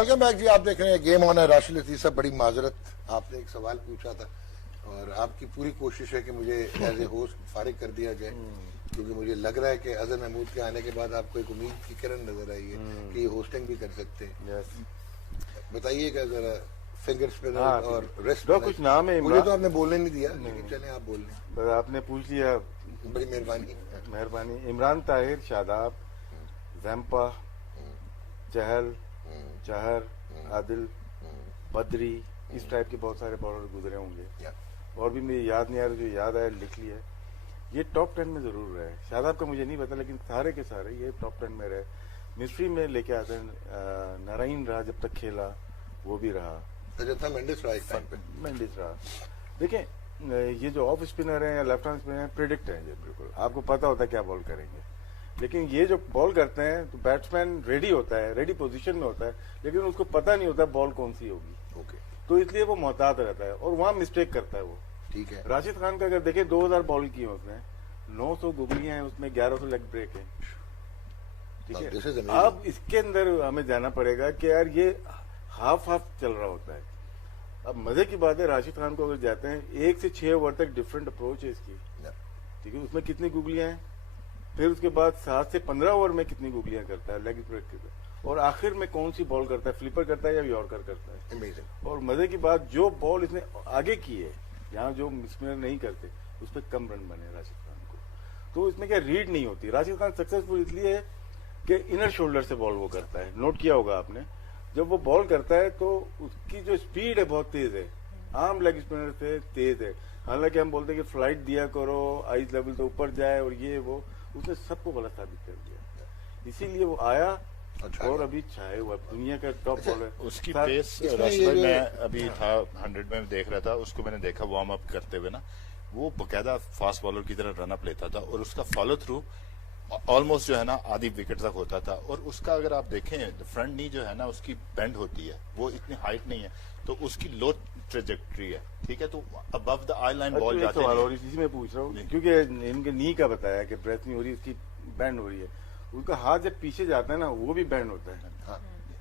Welcome back जी। आप देख रहे हैं गेम ऑन है। राशिद लतीफ साहब, बड़ी माजरत, आपने एक सवाल पूछा था और आपकी पूरी कोशिश है कि मुझे एज ए होस्ट फारिग कर दिया जाए, क्योंकि मुझे लग रहा है कि अजहर महमूद के आने के बाद आपको एक उम्मीद की किरण नजर आई है कि ये होस्टिंग भी कर सकते हैं। बताइएगा जरा, फिंगर स्पिनर और रेस्ट कुछ नाम है। मुझे तो आपने बोलने नहीं दिया, लेकिन चले आप बोल लें। आपने पूछ लिया, बड़ी मेहरबानी। इमरान ताहिर, शादाब, जैम्पा, चहल, चहर, आदिल, बदरी, इस टाइप के बहुत सारे बॉलर गुजरे होंगे। और भी मुझे याद नहीं आ रहा, जो याद आया लिख लिया। ये टॉप 10 में जरूर रहे। शादाब का मुझे नहीं पता, लेकिन सारे के सारे ये टॉप 10 में रहे। मिस्ट्री में लेके आते हैं। नारायण रहा, जब तक खेला वो भी रहा। मेंडिस रहा। देखिए, ये जो ऑफ स्पिनर है या लेफ्ट हैंड स्पिनर है, प्रिडिक्ट है ये, बिल्कुल आपको पता होता है क्या बॉल करेंगे। लेकिन ये जो बॉल करते हैं तो बैट्समैन रेडी होता है, रेडी पोजीशन में होता है, लेकिन उसको पता नहीं होता बॉल कौन सी होगी। तो इसलिए वो मोहतात रहता है और वहां मिस्टेक करता है वो। ठीक है। राशिद खान का अगर देखें, 2000 बॉल की है उसने, 900 गुगलियां हैं उसमें, 1100 लेग ब्रेक है। ठीक है। अब इसके अंदर हमें जाना पड़ेगा कि यार ये हाफ चल रहा होता है। अब मजे की बात है, राशिद खान को अगर जाते हैं 1 से 6 ओवर तक डिफरेंट अप्रोच है इसकी। ठीक है। उसमें कितनी गुगलियां हैं, फिर उसके बाद 7 से 15 ओवर में कितनी गुगलियां करता है लेग ब्रेक के, और आखिर में कौन सी बॉल करता है, फ्लिपर करता है या यॉर्कर करता है। अमेजिंग। और मजे की बात, जो बॉल इसने आगे की है, यहाँ जो स्पिनर नहीं करते, उस पर कम रन बने राशिद खान को। तो इसमें क्या रीड नहीं होती। राशिद खान सक्सेसफुल इसलिए है कि इनर शोल्डर से बॉल वो करता है। नोट किया होगा आपने, जब वो बॉल करता है तो उसकी जो स्पीड है बहुत तेज है, आम लेग स्पिनर से तेज है। हालांकि हम बोलते हैं कि फ्लाइट दिया करो, आइस लेवल तो ऊपर जाए और ये वो, उसने सबको गलत साबित कर दिया। इसीलिए वो आया और अभी छाए हुआ दुनिया का टॉप बॉलर। उसकी पेस, राशिद भाई, मैं अभी था 100 में देख रहा था उसको, मैंने देखा वार्म अप करते हुए ना, वो बकायदा फास्ट बॉलर की तरह रन अप लेता था और उसका फॉलो थ्रू ऑलमोस्ट जो है ना आधी विकेट तक होता था। और उसका अगर आप देखें, फ्रंट नी जो है ना उसकी बेंड होती है, वो इतनी हाइट नहीं है, तो उसकी लो ट्रेजेक्ट्री है। ठीक है। तो above the I line ball जाती है। और इसी में पूछ रहा हूँ, क्योंकि इनके नी का बताया कि ब्रेथ नहीं हो रही, उसकी बैंड हो रही है। उसका हाथ जब पीछे जाता है ना, वो भी बैंड होता है।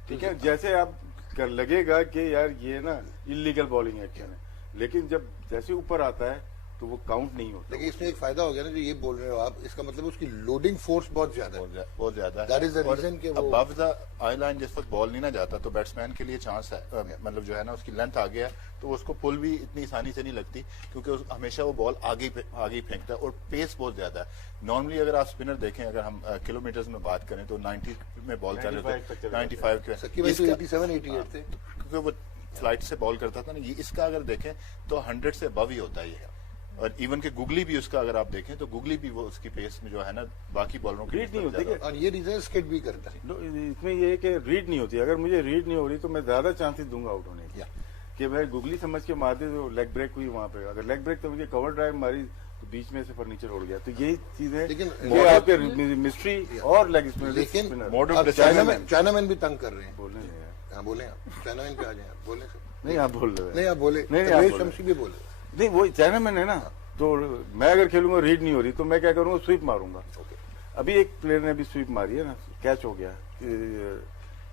ठीक है। जैसे आप लगेगा कि यार ये ना इलीगल बॉलिंग एक्शन है, लेकिन जब जैसे ऊपर आता है तो वो काउंट नहीं होता। लेकिन इसमें एक फायदा हो गया ना, जो ये बोल रहे हो आप, इसका मतलब उसकी लोडिंग फोर्स बहुत ज्यादा है। बहुत ज्यादा है। दैट इज द रीजन कि वो अबव द आई लाइन जिस वक्त बॉल नहीं ना जाता, तो बैट्समैन के लिए चांस है, मतलब जो है ना उसकी लेंथ आ गया, तो उसको पुल भी इतनी आसानी से नहीं लगती, क्योंकि हमेशा वो बॉल आगे ही फेंकता है और पेस बहुत ज्यादा है। नॉर्मली अगर आप स्पिनर देखें, अगर हम किलोमीटर्स में बात करें तो 90 में बॉल चल रहे थे, 95 के, 87-88 थे, क्योंकि वो फ्लाइट से बॉल करता था ना। ये इसका अगर देखें तो 100 से अबव ही होता है ये। और इवन के गुगली भी उसका अगर आप देखें तो गुगली भी वो उसकी पेस में जो है ना बाकी बॉलरों की रीड नहीं होती। और ये रीजन स्किड भी करता है। इसमें ये है कि रीड नहीं होती। अगर मुझे रीड नहीं हो रही तो मैं ज्यादा चांसेस दूंगा आउट होने की, कि मैं गुगली समझ के मार दे तो लेग ब्रेक हुई वहां पे। अगर लेग ब्रेक तो मुझे कवर ड्राइव मारी तो बीच में से फर्नीचर उड़ गया। तो यही चीज है, लेकिन आपके मिस्ट्री और लेग स्पिनर। लेकिन चाइनामैन भी तंग कर रहे हैं। बोले आप चाइनामैन पे आ जाए, बोले नहीं, आप बोल रहे नहीं, आप बोले शमशी भी बोले नहीं, वो चाइनामैन है ना। तो मैं अगर खेलूंगा, रीड नहीं हो रही, तो मैं क्या करूंगा, स्वीप मारूंगा। अभी एक प्लेयर ने अभी स्वीप मारी है ना, कैच हो गया,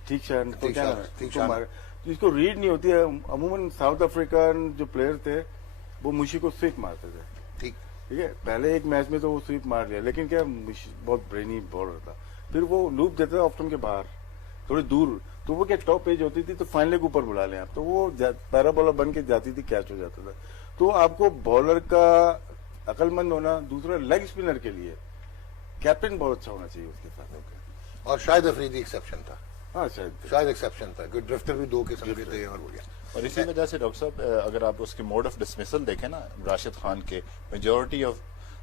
ठीक शान तो क्या मारा, तो इसको रीड नहीं होती है। अमूमन साउथ अफ्रीकन जो प्लेयर थे वो मुशी को स्वीप मारते थे। ठीक है। पहले एक मैच में तो वो स्वीप मार लिया, लेकिन क्या बहुत ब्रेनी बॉलर था। फिर वो लूप देता था ऑफ स्टंप के बाहर थोड़ी दूर, तो वो क्या टॉप एज होती थी, तो फाइनल के ऊपर बुला लें आप, तो वो पैरा बॉलर बन के जाती थी, कैच हो जाता था। तो आपको बॉलर का अकलमंद होना, दूसरा लेग स्पिनर के लिए कैप्टन बहुत अच्छा होना चाहिए उसके साथ। और शायद अफरीदी एक्सेप्शन था। हाँ, शायद एक्सेप्शन था। गुड ड्रिफ्टर भी 2 किस्म के थे और हो गया। और इसी वजह से डॉक्टर साहब, अगर आप उसके मोड ऑफ डिसमिसल देखें ना, राशिद खान के majority of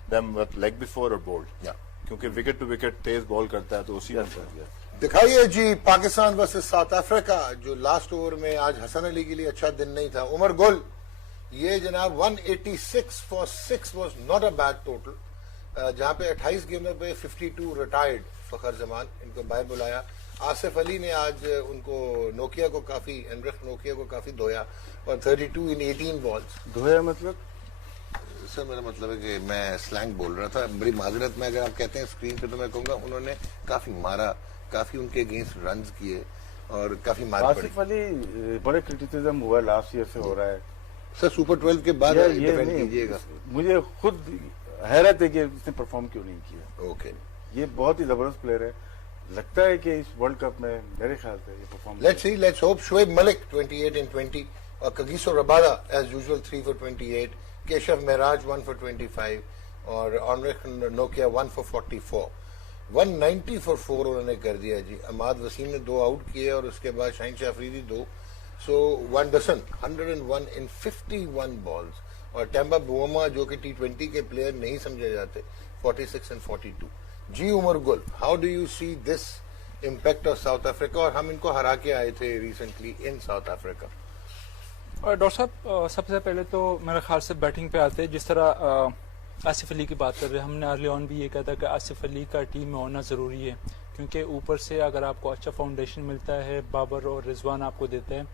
them leg before और बोल्ड, क्योंकि विकेट टू विकेट तेज बॉल करता है, तो उसी में दिखाइए जी पाकिस्तान वर्सेस साउथ अफ्रीका, जो लास्ट ओवर में आज हसन अली के लिए अच्छा दिन नहीं था। उमर गुल, ये जनाब 186 for 6 was not a bad total, जहां पे 28 गेंदों पे 52 रिटायर्ड फखर जमान, इनको बाहर बुलाया। आसिफ अली ने आज उनको नोकिया को काफी, एनरिक नोकिया को काफी धोया, और 32 इन 18 बॉल्स। धोया मतलब सर, मेरा मतलब है कि मैं स्लैंग बोल रहा था, बड़ी माजरत में। अगर आप कहते हैं स्क्रीन पे, तो मैं कहूंगा उन्होंने काफी मारा, काफी उनके अगेंस्ट रन्स किए, और काफी मार पड़ी। आसिफ अली बड़े क्रिटिसिज्म हुआ लास्ट ईयर से हो रहा है सर सुपर 12 के बाद ये डिफेंड नहीं, कीजिएगा। मुझे खुद हैरत है कि उसने परफॉर्म क्यों नहीं किया। ओके, ये बहुत ही जबरदस्त प्लेयर है, लगता है कि इस वर्ल्ड कप में मेरे ख्याल से ये perform let's hope. Shoaib Malik 28 in 20 और Kagiso Rabada as usual 3 for 28, Keshav Maharaj 1 for 25 और ऑनरिक नोकिया 1 for 44। 190 for 4 उन्होंने कर दिया जी। अमाद वसीम ने 2 आउट किए और उसके बाद शाहीन शाह अफरीदी 2। सो 1 dozen 101 in 51 बॉल्स। और टेम्बा बुआमा जो कि T20 के प्लेयर नहीं समझे जाते 46 and 42। Ji Umar Gul, how do you see this impact of south Africa? और हम इनको हरा के आए थे recently in south Africa. Doctor साहब, सबसे पहले तो मेरे ख्याल से बैटिंग पे आते हैं। जिस तरह आसिफ अली की बात कर रहे हैं, हमने अर्ली ऑन भी ये कहा था कि आसिफ अली का टीम में होना ज़रूरी है, क्योंकि ऊपर से अगर आपको अच्छा फाउंडेशन मिलता है, बाबर और रिजवान आपको देते हैं,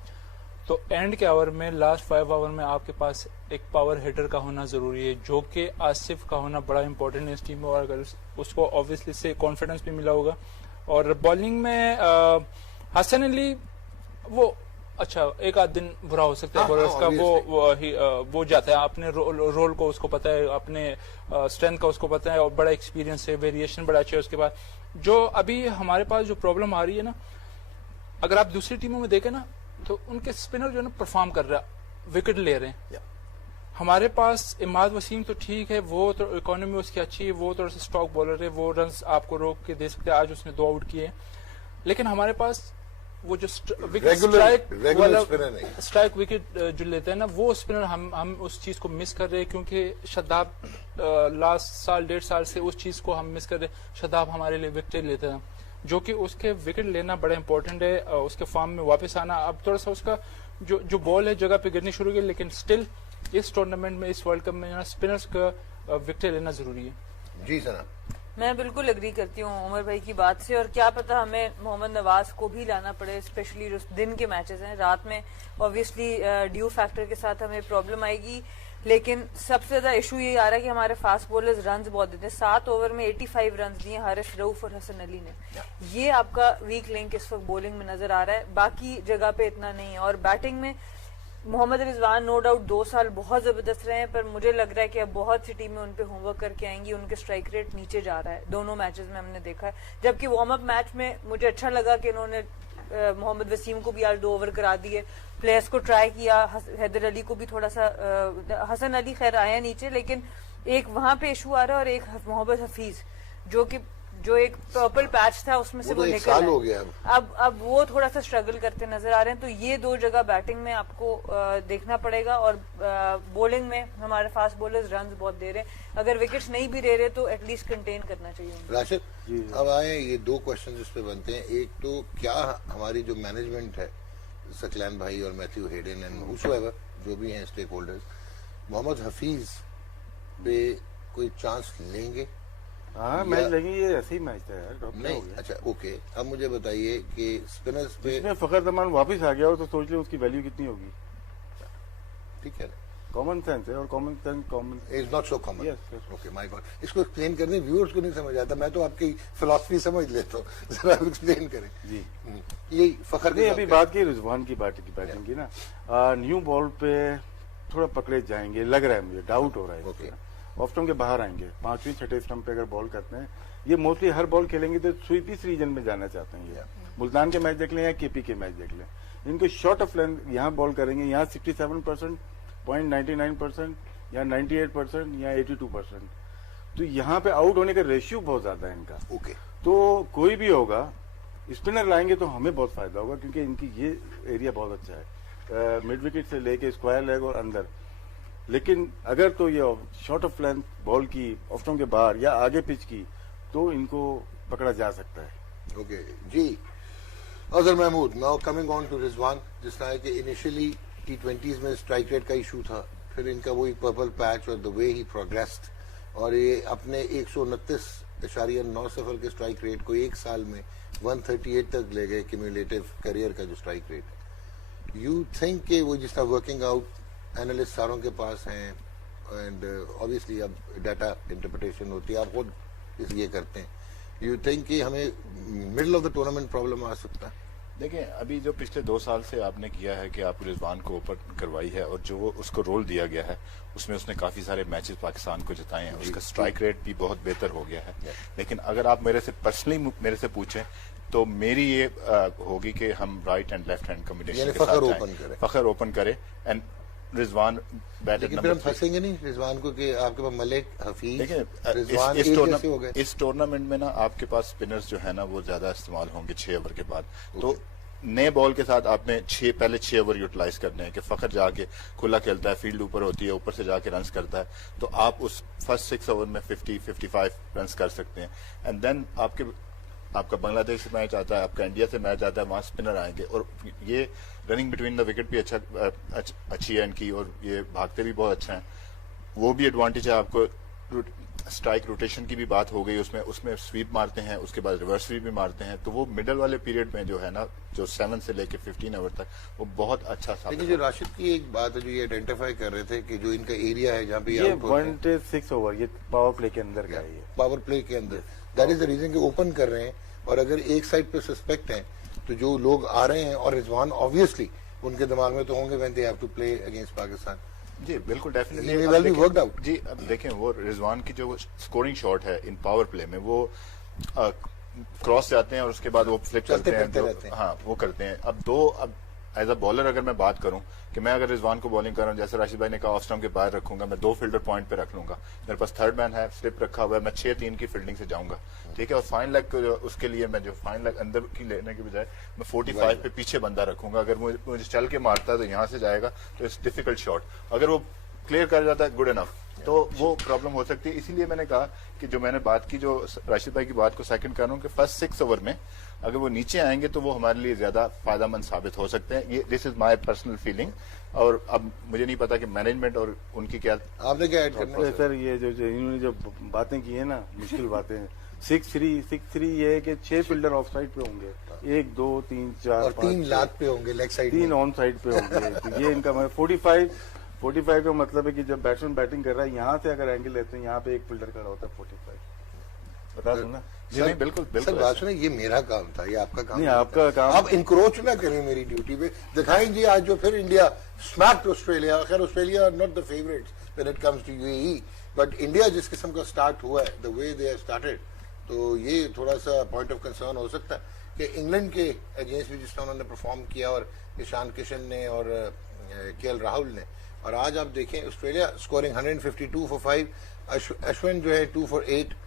तो एंड के आवर में, लास्ट 5 आवर में आपके पास एक पावर हिटर का होना ज़रूरी है, जो कि आसिफ का होना बड़ा इंपॉर्टेंट है इस टीम में। और अगर उसको ऑब्वियसली से कॉन्फिडेंस भी मिला होगा। और बॉलिंग में हसन अली, वो अच्छा एक आध दिन बुरा हो सकता है बॉलर्स का, वो जाता है अपने रोल को, उसको पता है, अपने स्ट्रेंथ का उसको पता है, और बड़ा एक्सपीरियंस है, वेरिएशन बड़ा अच्छा है उसके बाद। जो अभी हमारे पास जो प्रॉब्लम आ रही है ना, अगर आप दूसरी टीमों में देखें ना, तो उनके स्पिनर जो है ना परफॉर्म कर रहा है, विकेट ले रहे हैं। हमारे पास इमाद वसीम तो ठीक है, वो तो इकोनॉमी उसकी अच्छी है, वो थोड़ा सा स्टॉक बॉलर है, वो रन आपको रोक के दे सकते हैं। आज उसने 2 आउट किए, लेकिन हमारे पास वो जो विकेट स्ट्राइक विकेट जो लेते हैं ना, वो स्पिनर हम उस चीज को मिस कर रहे हैं, क्योंकि शदाब लास्ट साल 1.5 साल से उस चीज को हम मिस कर रहे हैं। शदाब हमारे लिए विकेट लेते हैं, जो कि उसके विकेट लेना बड़ा इंपॉर्टेंट है, उसके फॉर्म में वापस आना। अब थोड़ा सा उसका जो बॉल है जगह पे गिरनी शुरू की, लेकिन स्टिल इस टूर्नामेंट में, इस वर्ल्ड कप में स्पिनर्स का विकेट लेना जरूरी है। जी सना, मैं बिल्कुल एग्री करती हूँ उमर भाई की बात से। और क्या पता हमें मोहम्मद नवाज को भी लाना पड़े, स्पेशली जो दिन के मैचेस हैं। रात में ऑब्वियसली ड्यू फैक्टर के साथ हमें प्रॉब्लम आएगी, लेकिन सबसे ज्यादा इशू ये आ रहा है कि हमारे फास्ट बॉलर्स रन्स बहुत देते हैं। 7 ओवर में 85 रन दिए हारिस रऊफ और हसन अली ने। ये आपका वीक लिंक इस वक्त बॉलिंग में नजर आ रहा है, बाकी जगह पे इतना नहीं है। और बैटिंग में मोहम्मद रिजवान नो डाउट 2 साल बहुत जबरदस्त रहे हैं, पर मुझे लग रहा है कि अब बहुत सी टीमें उन पे होमवर्क करके आएंगी। उनके स्ट्राइक रेट नीचे जा रहा है, दोनों मैचेस में हमने देखा है। जबकि वार्म अप मैच में मुझे अच्छा लगा कि इन्होंने मोहम्मद वसीम को भी आज 2 ओवर करा दिए, प्लेयर्स को ट्राई किया, हैदर अली को भी थोड़ा सा, हसन अली खैर आया नीचे, लेकिन एक वहां पे इशू आ रहा है, और एक मोहम्मद हफीज जो एक पर्पल पैच था उसमें से वो निकल हो गया। अब वो थोड़ा सा स्ट्रगल करते नजर आ रहे हैं। तो ये 2 जगह बैटिंग में आपको देखना पड़ेगा। और बॉलिंग में हमारे फास्ट बॉलर्स रन बहुत दे रहे हैं, अगर विकेट्स नहीं भी दे रहे तो एटलीस्ट कंटेन करना चाहिए। राशिद, अब आए ये 2 क्वेश्चन इस पे बनते हैं। एक तो क्या हमारी जो मैनेजमेंट है, सकलैन भाई और मैथ्यू हेडन एंड हुसोएवर जो भी हैं स्टेक होल्डर्स, मोहम्मद हफीज पे कोई चांस लेंगे? हाँ, मैच लेंगे, ये ऐसे ही मैच था यार। नहीं, अच्छा ओके, अब मुझे बताइए कि स्पिनर्स पे इसमें फखर जमान वापस आ गया हो तो सोच ले उसकी वैल्यू कितनी होगी। ठीक है, कॉमन सेंस है, और common sense is not so common. Yes. Okay, my God, इसको एक्सप्लेन करने व्यूअर्स को नहीं समझ आता, मैं तो आपकी फिलॉसफी समझ लेता हूँ, जरा एक्सप्लेन करें जी। यही फखर नहीं, अभी बात की रिजवान की बैटिंग की ना, न्यू बॉल पे थोड़ा पकड़े जाएंगे, लग रहा है मुझे, डाउट हो रहा है। ओके, ऑफ स्टंप के बाहर आएंगे, 5वीं 6ठे स्टंप पे अगर बॉल करते हैं, ये मोस्टली हर बॉल खेलेंगे तो स्वीप इस रीजन में जाना चाहते हैं। ये मुल्तान के मैच देख लें या केपी के मैच देख लें, इनको शॉर्ट ऑफ लेंथ यहाँ बॉल करेंगे, यहाँ 67%, 0.99% या 98% या 82%, तो यहाँ पे आउट होने का रेशियो बहुत ज्यादा है इनका। ओके, तो कोई भी होगा, स्पिनर लाएंगे तो हमें बहुत फायदा होगा, क्योंकि इनकी ये एरिया बहुत अच्छा है, मिड विकेट से लेके स्क्वायर लेग और अंदर। लेकिन अगर तो ये शॉर्ट ऑफ लेंथ बॉल की ऑफ स्टंप के बाहर या आगे पिच की, तो इनको पकड़ा जा सकता है। ओके जी। Azhar Mahmood, now coming on to Rizwan, जिस तरह के इनिशियली T20s में स्ट्राइक रेट का इशू था, फिर इनका वही पर्पल पैच और द वे ही प्रोग्रेस्ड, और ये अपने 129.9 सफर के स्ट्राइक रेट को 1 साल में 138 तक ले गए, क्यूमुलेटिव करियर का जो स्ट्राइक रेट है। यू थिंक कि वो जिस तरह वर्किंग आउट एनालिस्ट सारों के पास हैं, एंड ऑब्वियसली अब डाटा इंटरप्रिटेशन होती है, आप खुद इसलिए करते हैं, यू थिंक कि हमें middle of the tournament problem आ सकता है? देखिए अभी जो पिछले 2 साल से आपने किया है कि आप रिजवान को ओपन करवाई है और जो उसको रोल दिया गया है उसमें उसने काफी सारे मैचेस पाकिस्तान को जिताए हैं, उसका स्ट्राइक रेट भी बहुत बेहतर हो गया है। लेकिन अगर आप मेरे से पर्सनली मेरे से पूछें तो मेरी ये होगी कि हम right and left hand combination के साथ जाएं, फखर ओपन करे एंड रिजवान बैट लेकिन फिर हम फंसेंगे नहीं रिजवान को कि आपके पास मलिक हफीज देखिए रिजवान इस टूर्नामेंट में ना आपके पास स्पिनर्स जो है ना वो ज्यादा इस्तेमाल होंगे 6 ओवर के बाद। तो नए बॉल के साथ आपने पहले 6 ओवर यूटिलाइज करने हैं कि फखर जाके खुला खेलता है, फील्ड ऊपर होती है, ऊपर से जाके रन करता है, तो आप उस फर्स्ट 6 ओवर में 50-55 रन कर सकते हैं। एंड देन आपका बांग्लादेश से मैच आता है, आपका इंडिया से मैच आता है, वहां स्पिनर आएंगे और ये रनिंग बिटवीन द विकेट भी अच्छी है इनकी और ये भागते भी बहुत अच्छा है, वो भी एडवांटेज है आपको। स्ट्राइक रोटेशन की भी बात हो गई, उसमें स्वीप मारते हैं, उसके बाद रिवर्स स्वीप भी मारते हैं, तो वो मिडल वाले पीरियड में जो है ना जो 7 से लेके 15 ओवर तक वो बहुत अच्छा सा। लेकिन जो राशिद की एक बात है जो ये आइडेंटिफाई कर रहे थे कि जो इनका एरिया है जहाँ पे ये 1-6 ओवर ये पावर प्ले के अंदर का है, पावर प्ले के अंदर, दैट इज द रीजन कि ओपन कर रहे हैं। और अगर एक साइड पे सस्पेक्ट हैं तो जो लोग आ रहे हैं और रिजवान ऑब्वियसली उनके दिमाग में तो होंगे when they have to play against Pakistan. जी बिल्कुल डेफिनेटली जी। अब देखें वो रिजवान की जो स्कोरिंग शॉट है इन पावर प्ले में वो क्रॉस जाते हैं और उसके बाद वो फ्लिप करते हैं, हाँ वो करते हैं। अब एज अ बॉलर अगर मैं बात करूं कि मैं अगर रिजवान को बॉलिंग कर रहा हूं, जैसे राशिद भाई ने कहा ऑफ स्टंप के बाहर रखूंगा, मैं 2 फील्डर पॉइंट पे रख लूंगा, मेरे पास थर्ड मैन है, स्लिप रखा हुआ है, मैं 6-3 की फील्डिंग से जाऊंगा, ठीक है। और फाइन लेग उसके लिए मैं जो फाइन लेग अंदर की लेने के बजाय मैं 45 पे पीछे बंदा रखूंगा। अगर मुझे चल के मारता है तो यहाँ से जाएगा, तो इट्स डिफिकल्ट शॉट, अगर वो क्लियर कर जाता है गुड इनफ, तो वो प्रॉब्लम हो सकती है। इसीलिए मैंने कहा कि जो मैंने बात की, जो राशिद भाई की बात को सेकंड कर रहा हूँ कि फर्स्ट 6 ओवर में अगर वो नीचे आएंगे तो वो हमारे लिए ज्यादा फायदेमंद साबित हो सकते हैं। ये this is my personal feeling. और अब मुझे नहीं पता कि मैनेजमेंट और उनकी क्या, आपने क्या ऐड करना है सर? ये जो इन्होंने जो बातें की है ना, मुश्किल बातें, 6-3 ये है कि 6 फील्डर ऑफ साइड पे होंगे, 1 2 3 4 और 3 लात पे होंगे लेग साइड, 3 ऑन साइड पे होंगे। तो ये इनका 45 का मतलब है कि जब बैट्समैन बैटिंग कर रहा है यहाँ से अगर एंगल लेते हैं यहाँ पे एक फील्डर खड़ा होता है 45, बता दो ना। जी नहीं बिल्कुल सर बात सुनिए, ये मेरा काम था, ये आपका काम नहीं, आपका काम। आप इंक्रोच ना करें मेरी ड्यूटी पे। दिखाएं जी आज जो फिर इंडिया स्मैक्ड ऑस्ट्रेलिया, खैर Australia not the favourites when it comes to UAE, but India जिस किस्म का स्टार्ट हुआ है, the way they have started, तो ये थोड़ा सा पॉइंट ऑफ कंसर्न हो सकता है कि इंग्लैंड के अगेंस्ट भी जिस तरह उन्होंने परफॉर्म किया और ईशान किशन ने और केएल राहुल ने, और आज आप देखें ऑस्ट्रेलिया स्कोरिंग 152 फॉर 5, अश्विन जो है 2 for 8,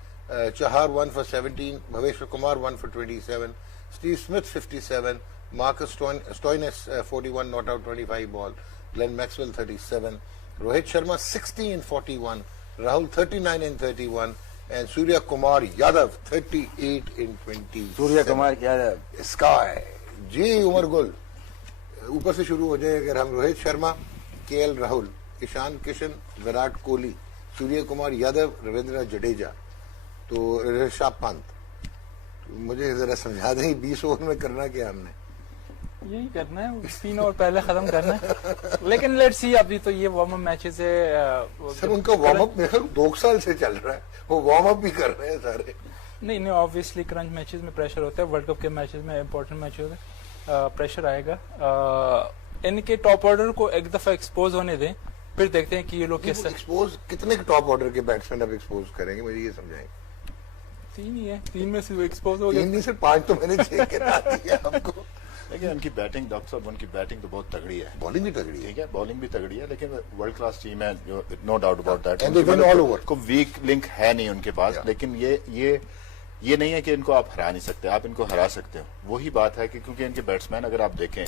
Chahar 1 for 17, Bhaveshwar Kumar 1 for 27, Steve Smith 57, Marcus Stoinis 41 not out 25 ball, Glenn Maxwell 37, Rohit Sharma 60 in 41, Rahul 39 in 31, and Surya Kumar Yadav 38 in 20. Surya Kumar Yadav, Sky जी उमर गुल। ऊपर से शुरू हो जाए, अगर हम रोहित शर्मा, केएल राहुल, ईशान किशन, विराट कोहली, सूर्य कुमार यादव, रविंद्र जडेजा, तो ऋषभ पंत, तो मुझे जरा समझा दें 20 ओवर में करना क्या हमने? यही करना है, 3 ओवर पहले खत्म करना है। लेकिन लेट्स सी, अभी तो ये वार्म अप मैचेस है। सर उनका वार्म अप मेरे 2 साल से चल रहा है, वो वार्म अप भी कर रहे हैं सारे। नहीं ऑब्वियसली क्रंच मैचेस में प्रेशर होता है, वर्ल्ड कप के मैचेस में इंपॉर्टेंट मैचेस में प्रेशर आएगा। इनके टॉप ऑर्डर को एक दफा एक्सपोज होने दें, फिर देखते हैं कि ये लोग कैसे एक्सपोज, कितने टॉप ऑर्डर के बैट्समैन अब एक्सपोज करेंगे, मुझे ये समझाएं। 3 ही है, 3 में से एक्सपोज हो गए। 3 नहीं सर, 5 तो मैंने चेक करा दिया आपको। लेकिन उनकी बैटिंग, डॉक्टर साहब उनकी बैटिंग तो बहुत तगड़ी है, बॉलिंग भी तगड़ी है, ठीक है, बॉलिंग भी तगड़ी है, लेकिन वर्ल्ड क्लास टीम है, no doubt about that. And they win all over. को वीक लिंक है नहीं उनके पास, लेकिन ये नहीं है कि इनको आप हरा नहीं सकते, आप इनको हरा सकते हो। वही बात है कि क्योंकि इनके बैट्समैन अगर आप देखें